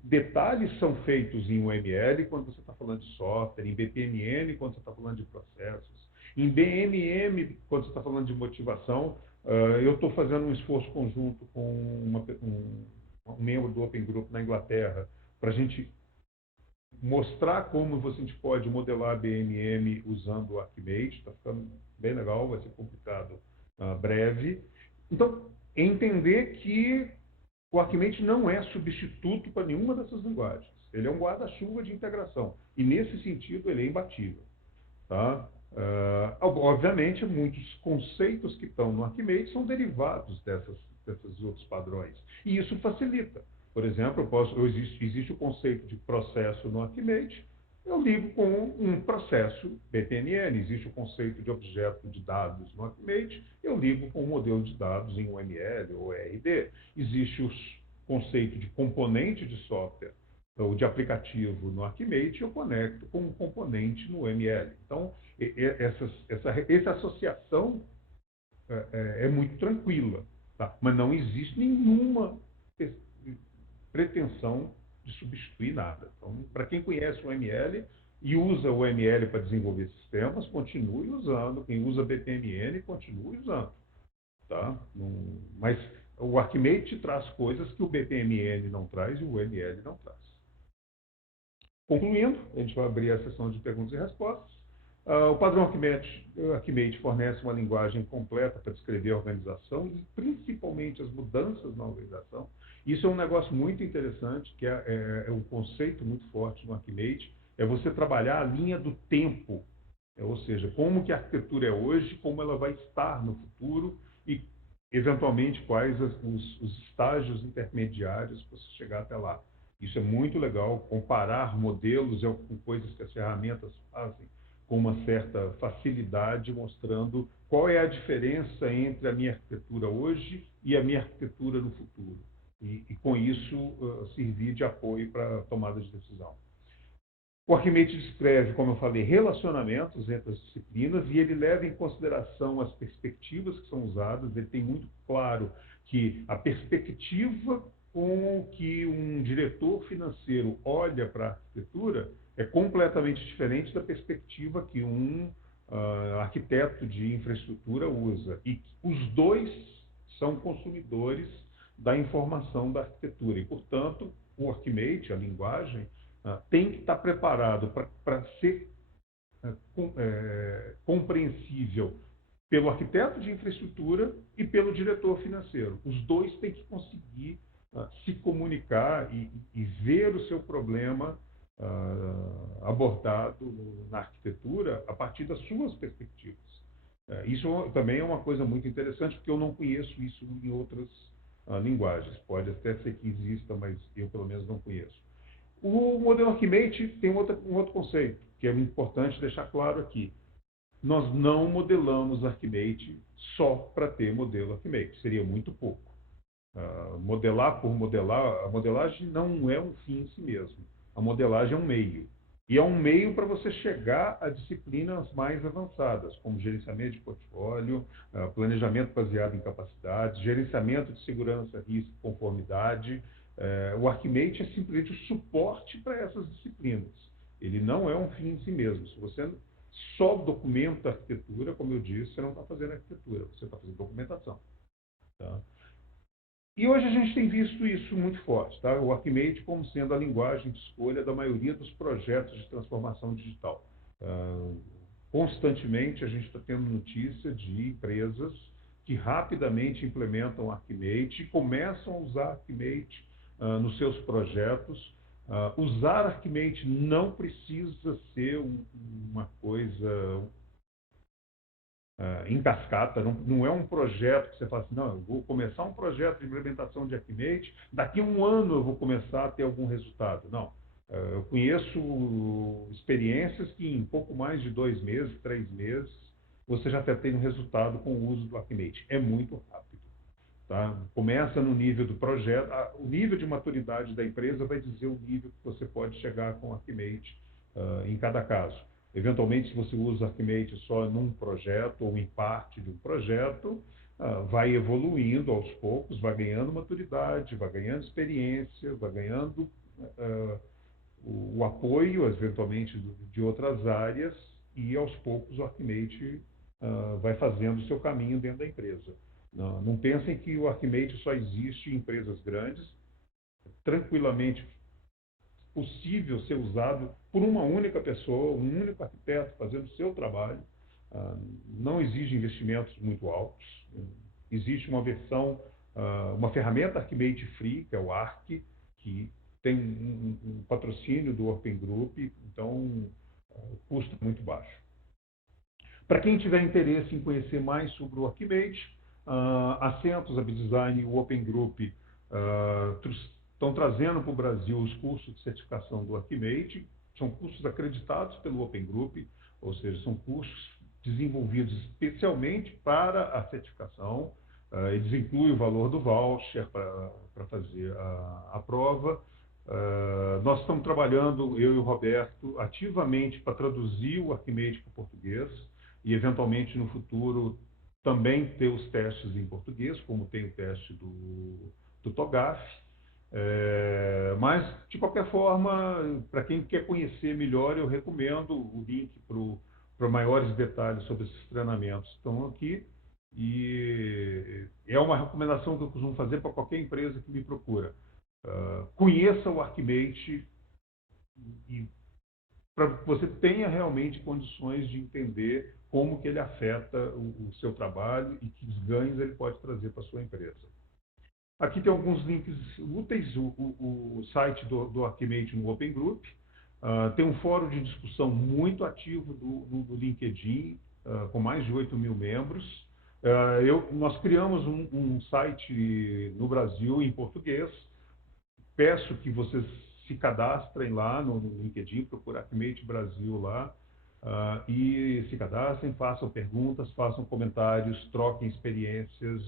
Detalhes são feitos em UML quando você está falando de software, em BPMN quando você está falando de processos, em BMM quando você está falando de motivação. Eu estou fazendo um esforço conjunto com um membro do Open Group na Inglaterra para a gente mostrar como a gente pode modelar BMM usando o Archimate. Está ficando bem legal, vai ser publicado breve. Então, entender que o Archimate não é substituto para nenhuma dessas linguagens. Ele é um guarda-chuva de integração. E, nesse sentido, ele é imbatível. Tá? Obviamente, muitos conceitos que estão no Archimate são derivados desses outros padrões. E isso facilita. Por exemplo, existe o conceito de processo no Archimate, eu ligo com um processo BPMN. Existe o conceito de objeto de dados no Archimate, eu ligo com um modelo de dados em UML ou ERD. Existe o conceito de componente de software ou de aplicativo no Archimate, eu conecto com um componente no UML. Então, essa associação é muito tranquila, tá? Mas não existe nenhuma pretensão de substituir nada. Então, para quem conhece o ML e usa o ML para desenvolver sistemas, continue usando. Quem usa BPMN, continue usando. Tá? Mas o Archimate traz coisas que o BPMN não traz e o ML não traz. Concluindo, a gente vai abrir a sessão de perguntas e respostas. O padrão Archimate fornece uma linguagem completa para descrever a organização e principalmente as mudanças na organização. Isso é um negócio muito interessante, que é um conceito muito forte no Archimate, é você trabalhar a linha do tempo, ou seja, como que a arquitetura é hoje, como ela vai estar no futuro e, eventualmente, quais os estágios intermediários para você chegar até lá. Isso é muito legal, comparar modelos com coisas que as ferramentas fazem com uma certa facilidade, mostrando qual é a diferença entre a minha arquitetura hoje e a minha arquitetura no futuro. E com isso, servir de apoio para a tomada de decisão. O Archimate descreve, como eu falei, relacionamentos entre as disciplinas e ele leva em consideração as perspectivas que são usadas. Ele tem muito claro que a perspectiva com que um diretor financeiro olha para a arquitetura é completamente diferente da perspectiva que um arquiteto de infraestrutura usa. E os dois são consumidores da informação da arquitetura. E, portanto, o Archimate, a linguagem, tem que estar preparado para ser compreensível pelo arquiteto de infraestrutura e pelo diretor financeiro. Os dois têm que conseguir se comunicar e ver o seu problema abordado na arquitetura a partir das suas perspectivas. Isso também é uma coisa muito interessante, porque eu não conheço isso em outras linguagens. Pode até ser que exista, mas eu, pelo menos, não conheço. O modelo Archimate tem um outro conceito, que é importante deixar claro aqui. Nós não modelamos Archimate só para ter modelo Archimate, seria muito pouco. Modelar por modelar, a modelagem não é um fim em si mesmo. A modelagem é um meio. E é um meio para você chegar a disciplinas mais avançadas, como gerenciamento de portfólio, planejamento baseado em capacidades, gerenciamento de segurança, risco e conformidade. O Archimate é simplesmente o suporte para essas disciplinas. Ele não é um fim em si mesmo. Se você só documenta a arquitetura, como eu disse, você não está fazendo arquitetura, você está fazendo documentação. Tá? E hoje a gente tem visto isso muito forte, tá? O Archimate como sendo a linguagem de escolha da maioria dos projetos de transformação digital. Constantemente a gente está tendo notícia de empresas que rapidamente implementam o Archimate e começam a usar Archimate nos seus projetos. Usar Archimate não precisa ser uma coisa em cascata, não é um projeto que você fala assim, não, eu vou começar um projeto de implementação de Archimate, daqui a um ano eu vou começar a ter algum resultado. Não. Eu conheço experiências que em pouco mais de 2 meses, 3 meses, você já está tendo resultado com o uso do Archimate. É muito rápido. Tá? Começa no nível do projeto, o nível de maturidade da empresa vai dizer o nível que você pode chegar com o Archimate em cada caso. Eventualmente, se você usa Archimate só num projeto ou em parte de um projeto, vai evoluindo aos poucos, vai ganhando maturidade, vai ganhando experiência, vai ganhando o apoio, eventualmente, de outras áreas, e aos poucos o Archimate vai fazendo o seu caminho dentro da empresa. Não pensem que o Archimate só existe em empresas grandes, tranquilamente possível ser usado por uma única pessoa, um único arquiteto fazendo o seu trabalho. Não exige investimentos muito altos. Existe uma versão, uma ferramenta Archimate Free, que é o Arc, que tem um patrocínio do Open Group, então o custo é muito baixo. Para quem tiver interesse em conhecer mais sobre o Archimate, a Centos, a BDesign e o Open Group estão trazendo para o Brasil os cursos de certificação do Archimate, são cursos acreditados pelo Open Group, ou seja, são cursos desenvolvidos especialmente para a certificação. Eles incluem o valor do voucher para fazer a prova. Nós estamos trabalhando, eu e o Roberto, ativamente para traduzir o Arquimate para o português e, eventualmente, no futuro, também ter os testes em português, como tem o teste do TOGAF. Mas, de qualquer forma, para quem quer conhecer melhor, eu recomendo o link para maiores detalhes sobre esses treinamentos. Estão aqui e é uma recomendação que eu costumo fazer para qualquer empresa que me procura. Conheça o Arquimate e para que você tenha realmente condições de entender como que ele afeta o seu trabalho e que ganhos ele pode trazer para a sua empresa. Aqui tem alguns links úteis, o site do Arquimate no Open Group. Tem um fórum de discussão muito ativo do LinkedIn, com mais de 8.000 membros. Nós criamos um site no Brasil em português. Peço que vocês se cadastrem lá no LinkedIn, procure Arquimate Brasil lá, e se cadastrem, façam perguntas, façam comentários, troquem experiências.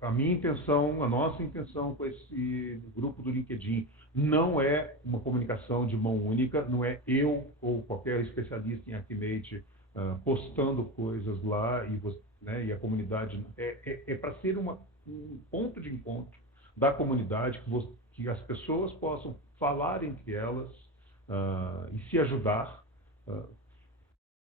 A minha intenção, a nossa intenção com esse grupo do LinkedIn não é uma comunicação de mão única, não é eu ou qualquer especialista em Arquimate postando coisas lá e a comunidade. É para ser um ponto de encontro da comunidade, que as pessoas possam falar entre elas e se ajudar.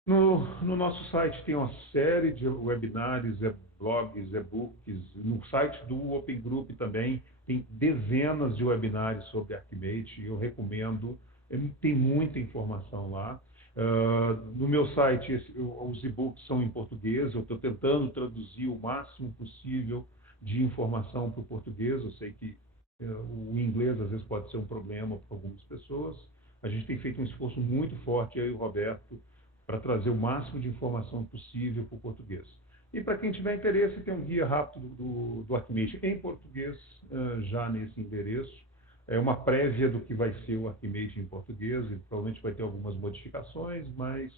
No nosso site tem uma série de webinários, blogs, e-books. No site do Open Group também tem dezenas de webinários sobre Arquimate. Eu recomendo, tem muita informação lá. No meu site, os e-books são em português. Eu estou tentando traduzir o máximo possível de informação para o português. Eu sei que o inglês às vezes pode ser um problema para algumas pessoas. A gente tem feito um esforço muito forte, eu e o Roberto, para trazer o máximo de informação possível para o português. E para quem tiver interesse, tem um guia rápido do Arquimate em português, já nesse endereço. É uma prévia do que vai ser o Arquimate em português, e provavelmente vai ter algumas modificações, mas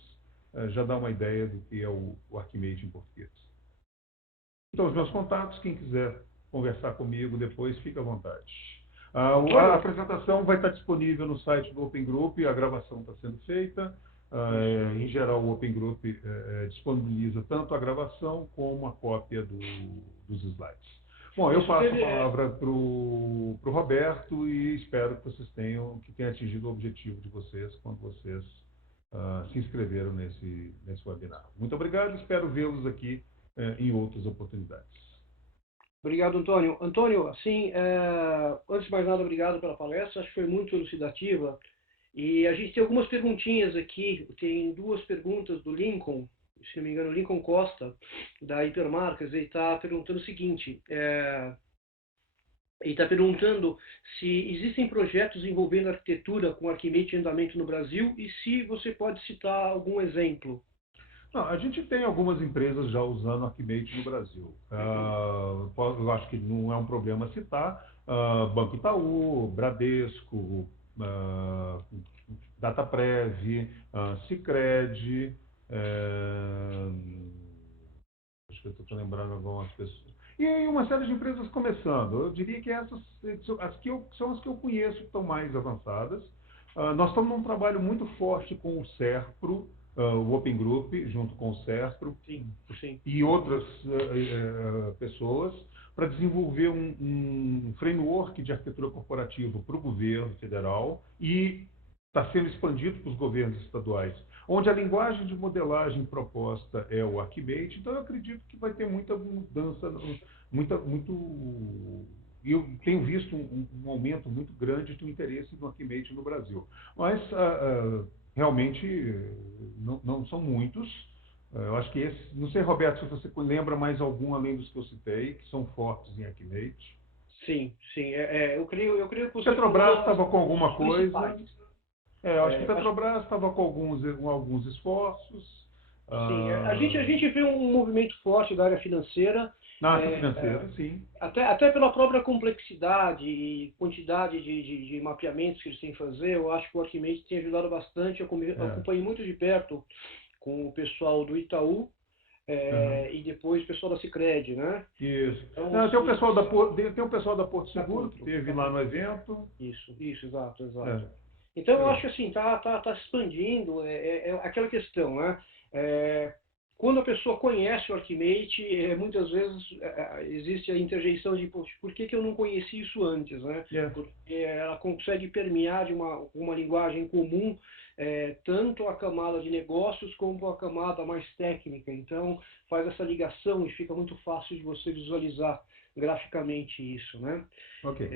já dá uma ideia do que é o Arquimate em português. Então, os meus contatos, quem quiser conversar comigo depois, fica à vontade. A apresentação vai estar disponível no site do Open Group, a gravação está sendo feita. Em geral, o Open Group disponibiliza tanto a gravação como a cópia dos slides. Bom, eu passo a palavra para o Roberto e espero que vocês tenham atingido o objetivo de vocês quando vocês se inscreveram nesse webinar. Muito obrigado, espero vê-los aqui em outras oportunidades. Obrigado, Antônio. Antônio, assim, antes de mais nada, obrigado pela palestra, acho que foi muito elucidativa. E a gente tem algumas perguntinhas aqui, tem duas perguntas do Lincoln, se não me engano, Lincoln Costa, da Hipermarcas, ele está perguntando o seguinte, ele está perguntando se existem projetos envolvendo arquitetura com Arquimate em andamento no Brasil e se você pode citar algum exemplo. Não, a gente tem algumas empresas já usando Arquimate no Brasil. Eu acho que não é um problema citar. Banco Itaú, Bradesco, Dataprev, Sicredi, acho que eu estou lembrando algumas pessoas. E aí uma série de empresas começando. Eu diria que essas são as que eu conheço que estão mais avançadas. Nós estamos num trabalho muito forte com o Serpro, o Open Group, junto com o Serpro e outras pessoas, para desenvolver um framework de arquitetura corporativa para o governo federal e está sendo expandido para os governos estaduais, onde a linguagem de modelagem proposta é o Arquimate. Então, eu acredito que vai ter muita mudança, eu tenho visto um aumento muito grande do interesse no Arquimate no Brasil. Mas, realmente, não são muitos. Eu acho que esse... Não sei, Roberto, se você lembra mais algum além dos que eu citei, que são fortes em Arquimate. Sim. Eu creio que você Petrobras estava com alguma coisa. Principais. Eu acho que Petrobras estava com alguns esforços. Sim, a gente vê um movimento forte da área financeira, Na área financeira, sim. até pela própria complexidade e quantidade de mapeamentos que eles têm que fazer. Eu acho que o Arquimate tem ajudado bastante. Eu acompanhei muito de perto com o pessoal do Itaú, e depois o pessoal da Sicredi, né? Isso. Então, Tem o pessoal da Porto Seguro, que esteve lá no evento. Isso, exato. Então, eu acho que assim, tá se expandindo, é aquela questão, né? Quando a pessoa conhece o Arquimate, muitas vezes existe a interjeição de, poxa, por que eu não conheci isso antes, né? Porque ela consegue permear de uma linguagem comum, tanto a camada de negócios como a camada mais técnica. Então, faz essa ligação e fica muito fácil de você visualizar graficamente isso, né? Ok.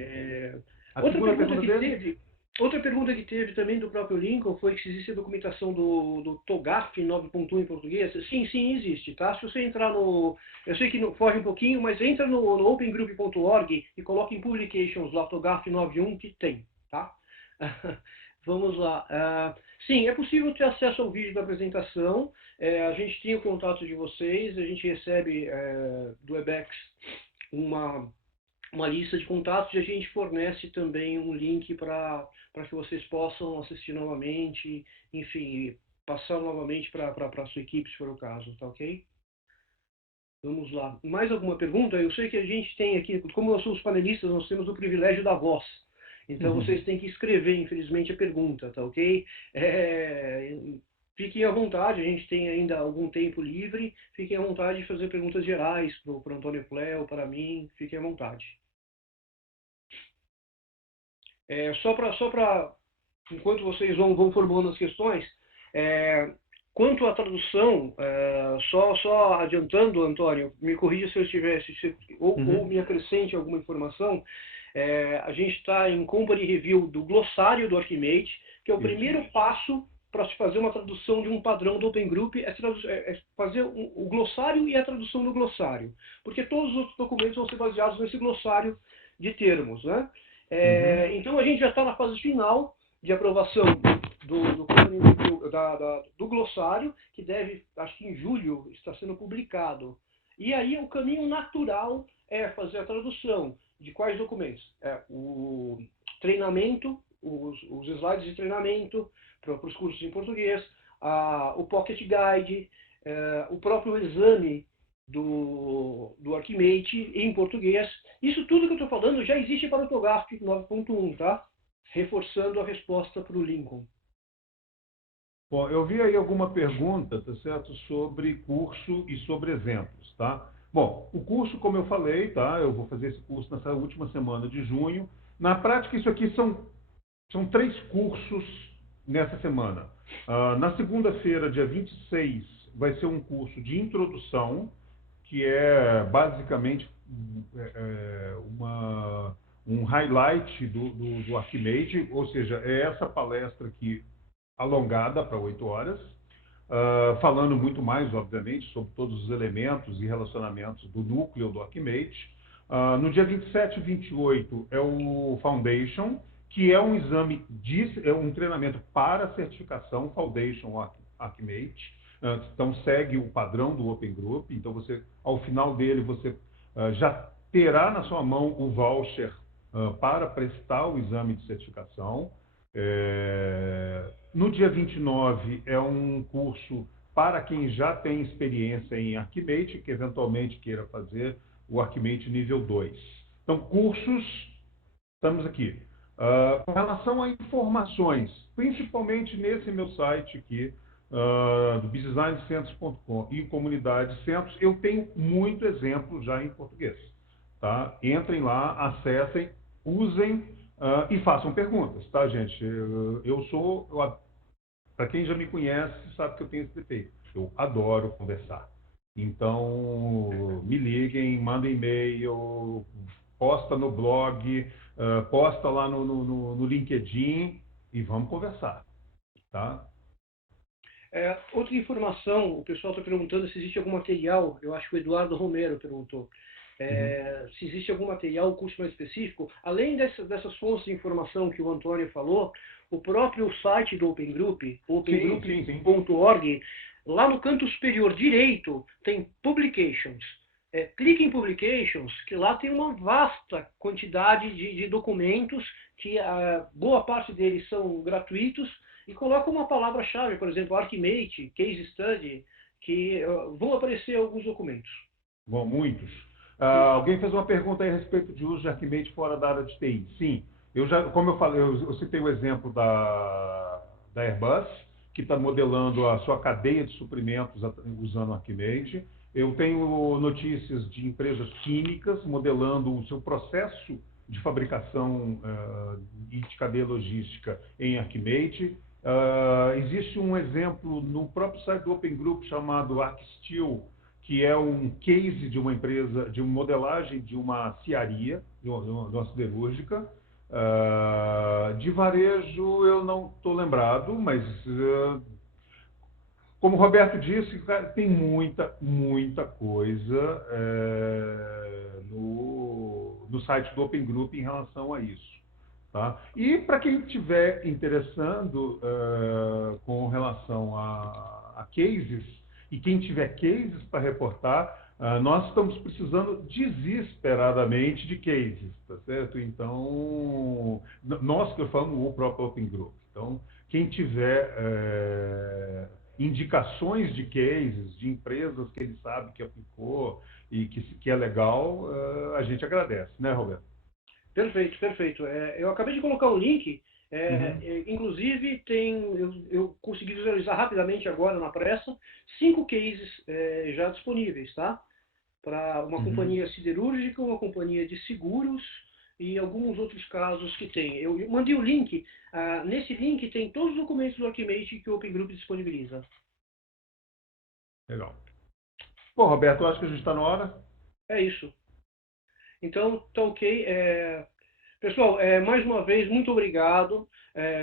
Outra pergunta que teve também do próprio Lincoln foi se existe a documentação do TOGAF 9.1 em português. Sim, existe, tá? Se você entrar no... Eu sei que foge um pouquinho, mas entra no opengroup.org e coloca em Publications lá, TOGAF 9.1, que tem, tá? Vamos lá. Sim, é possível ter acesso ao vídeo da apresentação. A gente tem o contato de vocês, a gente recebe do Webex uma lista de contatos e a gente fornece também um link para que vocês possam assistir novamente, enfim, passar novamente para a sua equipe, se for o caso, tá ok? Vamos lá. Mais alguma pergunta? Eu sei que a gente tem aqui, como nós somos panelistas, nós temos o privilégio da voz. Então vocês têm que escrever, infelizmente, a pergunta, tá ok? Fiquem à vontade, a gente tem ainda algum tempo livre. Fiquem à vontade de fazer perguntas gerais para o Antônio Cléo, para mim. Fiquem à vontade. Só para, enquanto vocês vão formulando as questões, quanto à tradução, só adiantando, Antônio, me corrija se eu estivesse, ou me acrescente alguma informação. A gente está em Company Review do glossário do Arquimate, que é o primeiro passo para se fazer uma tradução de um padrão do Open Group, é fazer o glossário e a tradução do glossário, porque todos os outros documentos vão ser baseados nesse glossário de termos, né? Então a gente já está na fase final de aprovação do glossário, que deve, acho que em julho, está sendo publicado. E aí o caminho natural é fazer a tradução de quais documentos? O treinamento, os slides de treinamento para os cursos em português, o Pocket Guide, o próprio exame do Arquimate em português. Isso tudo que eu estou falando já existe para o TOGAF 9.1, tá? Reforçando a resposta para o Lincoln. Bom, eu vi aí alguma pergunta, tá certo, sobre curso e sobre exemplos, tá? Bom, o curso, como eu falei, tá? Eu vou fazer esse curso nessa última semana de junho. Na prática, isso aqui são 3 cursos nessa semana. Na segunda-feira, dia 26, vai ser um curso de introdução, que é basicamente um highlight do Arquimate, ou seja, é essa palestra aqui alongada para 8 horas, falando muito mais, obviamente, sobre todos os elementos e relacionamentos do núcleo do Arquimate. No dia 27 e 28 é o Foundation, que é um exame, é um treinamento para certificação Foundation Arquimate. Então, segue o padrão do Open Group. Então, ao final dele, você já terá na sua mão o voucher para prestar o exame de certificação. No dia 29 é um curso para quem já tem experiência em Arquimate, que eventualmente queira fazer o Arquimate nível 2. Então, cursos, estamos aqui. Com relação a informações, principalmente nesse meu site aqui, do businessdesigncentres.com e Comunidade Centros, eu tenho muito exemplo já em português. Tá? Entrem lá, acessem, usem e façam perguntas, tá, gente? Para quem já me conhece, sabe que eu tenho esse defeito. Eu adoro conversar. Então, me liguem, mandem e-mail, posta no blog, posta lá no LinkedIn e vamos conversar, tá? Outra informação, o pessoal está perguntando se existe algum material, eu acho que o Eduardo Romero perguntou, se existe algum material, curso mais específico. Além dessas fontes de informação que o Antônio falou, o próprio site do Open Group, opengroup.org, lá no canto superior direito tem Publications. Clique em Publications, que lá tem uma vasta quantidade de documentos, que boa parte deles são gratuitos, e coloca uma palavra-chave, por exemplo, Archimate, Case Study, que vão aparecer alguns documentos. Bom, muitos. Alguém fez uma pergunta aí a respeito de uso de Archimate fora da área de TI. Sim, como eu falei, eu citei o exemplo da Airbus, que está modelando a sua cadeia de suprimentos usando Archimate. Eu tenho notícias de empresas químicas modelando o seu processo de fabricação e de cadeia logística em Archimate. Existe um exemplo no próprio site do Open Group chamado ArcSteel, que é um case de uma empresa, de uma modelagem de uma cearia, de uma siderúrgica. De varejo eu não estou lembrado, mas como o Roberto disse, tem muita coisa no site do Open Group em relação a isso. Tá? E para quem estiver interessando com relação a cases, e quem tiver cases para reportar, nós estamos precisando desesperadamente de cases, tá certo? Então, nós que eu falo, o próprio Open Group. Então, quem tiver indicações de cases, de empresas que ele sabe que aplicou e que é legal, a gente agradece, né, Roberto? Perfeito, perfeito. Eu acabei de colocar um link, inclusive eu consegui visualizar rapidamente agora na pressa 5 cases já disponíveis, tá? Para uma companhia siderúrgica, uma companhia de seguros e alguns outros casos que tem. Eu mandei o link, nesse link tem todos os documentos do Archimate que o Open Group disponibiliza. Legal. Bom, Roberto, eu acho que a gente está na hora. É isso. Então, tá ok. Pessoal, mais uma vez, muito obrigado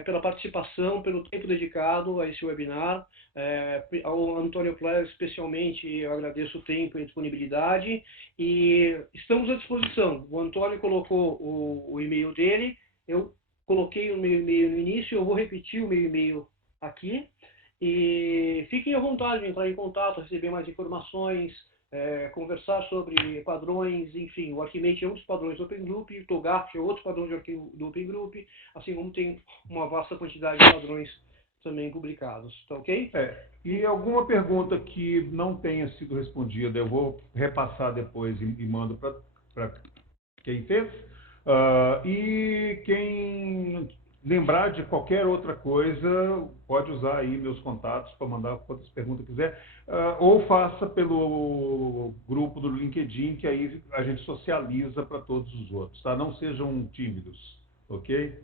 pela participação, pelo tempo dedicado a esse webinar. Ao Antônio Ples, especialmente, eu agradeço o tempo e a disponibilidade. E estamos à disposição. O Antônio colocou o e-mail dele, eu coloquei o meu e-mail no início, eu vou repetir o meu e-mail aqui. E fiquem à vontade de entrar em contato, receber mais informações, conversar sobre padrões, enfim, o Archimate é um dos padrões do Open Group, o TOGAF é outro padrão do Open Group, assim como tem uma vasta quantidade de padrões também publicados, tá ok? E alguma pergunta que não tenha sido respondida, eu vou repassar depois e mando para quem fez. E quem lembrar de qualquer outra coisa, pode usar aí meus contatos para mandar quantas perguntas quiser, ou faça pelo grupo do LinkedIn, que aí a gente socializa para todos os outros, tá? Não sejam tímidos, ok?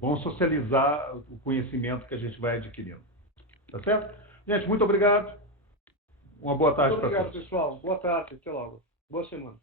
Vamos socializar o conhecimento que a gente vai adquirindo, tá certo? Gente, muito obrigado. Uma boa tarde para todos. Muito obrigado, pessoal. Boa tarde, até logo. Boa semana.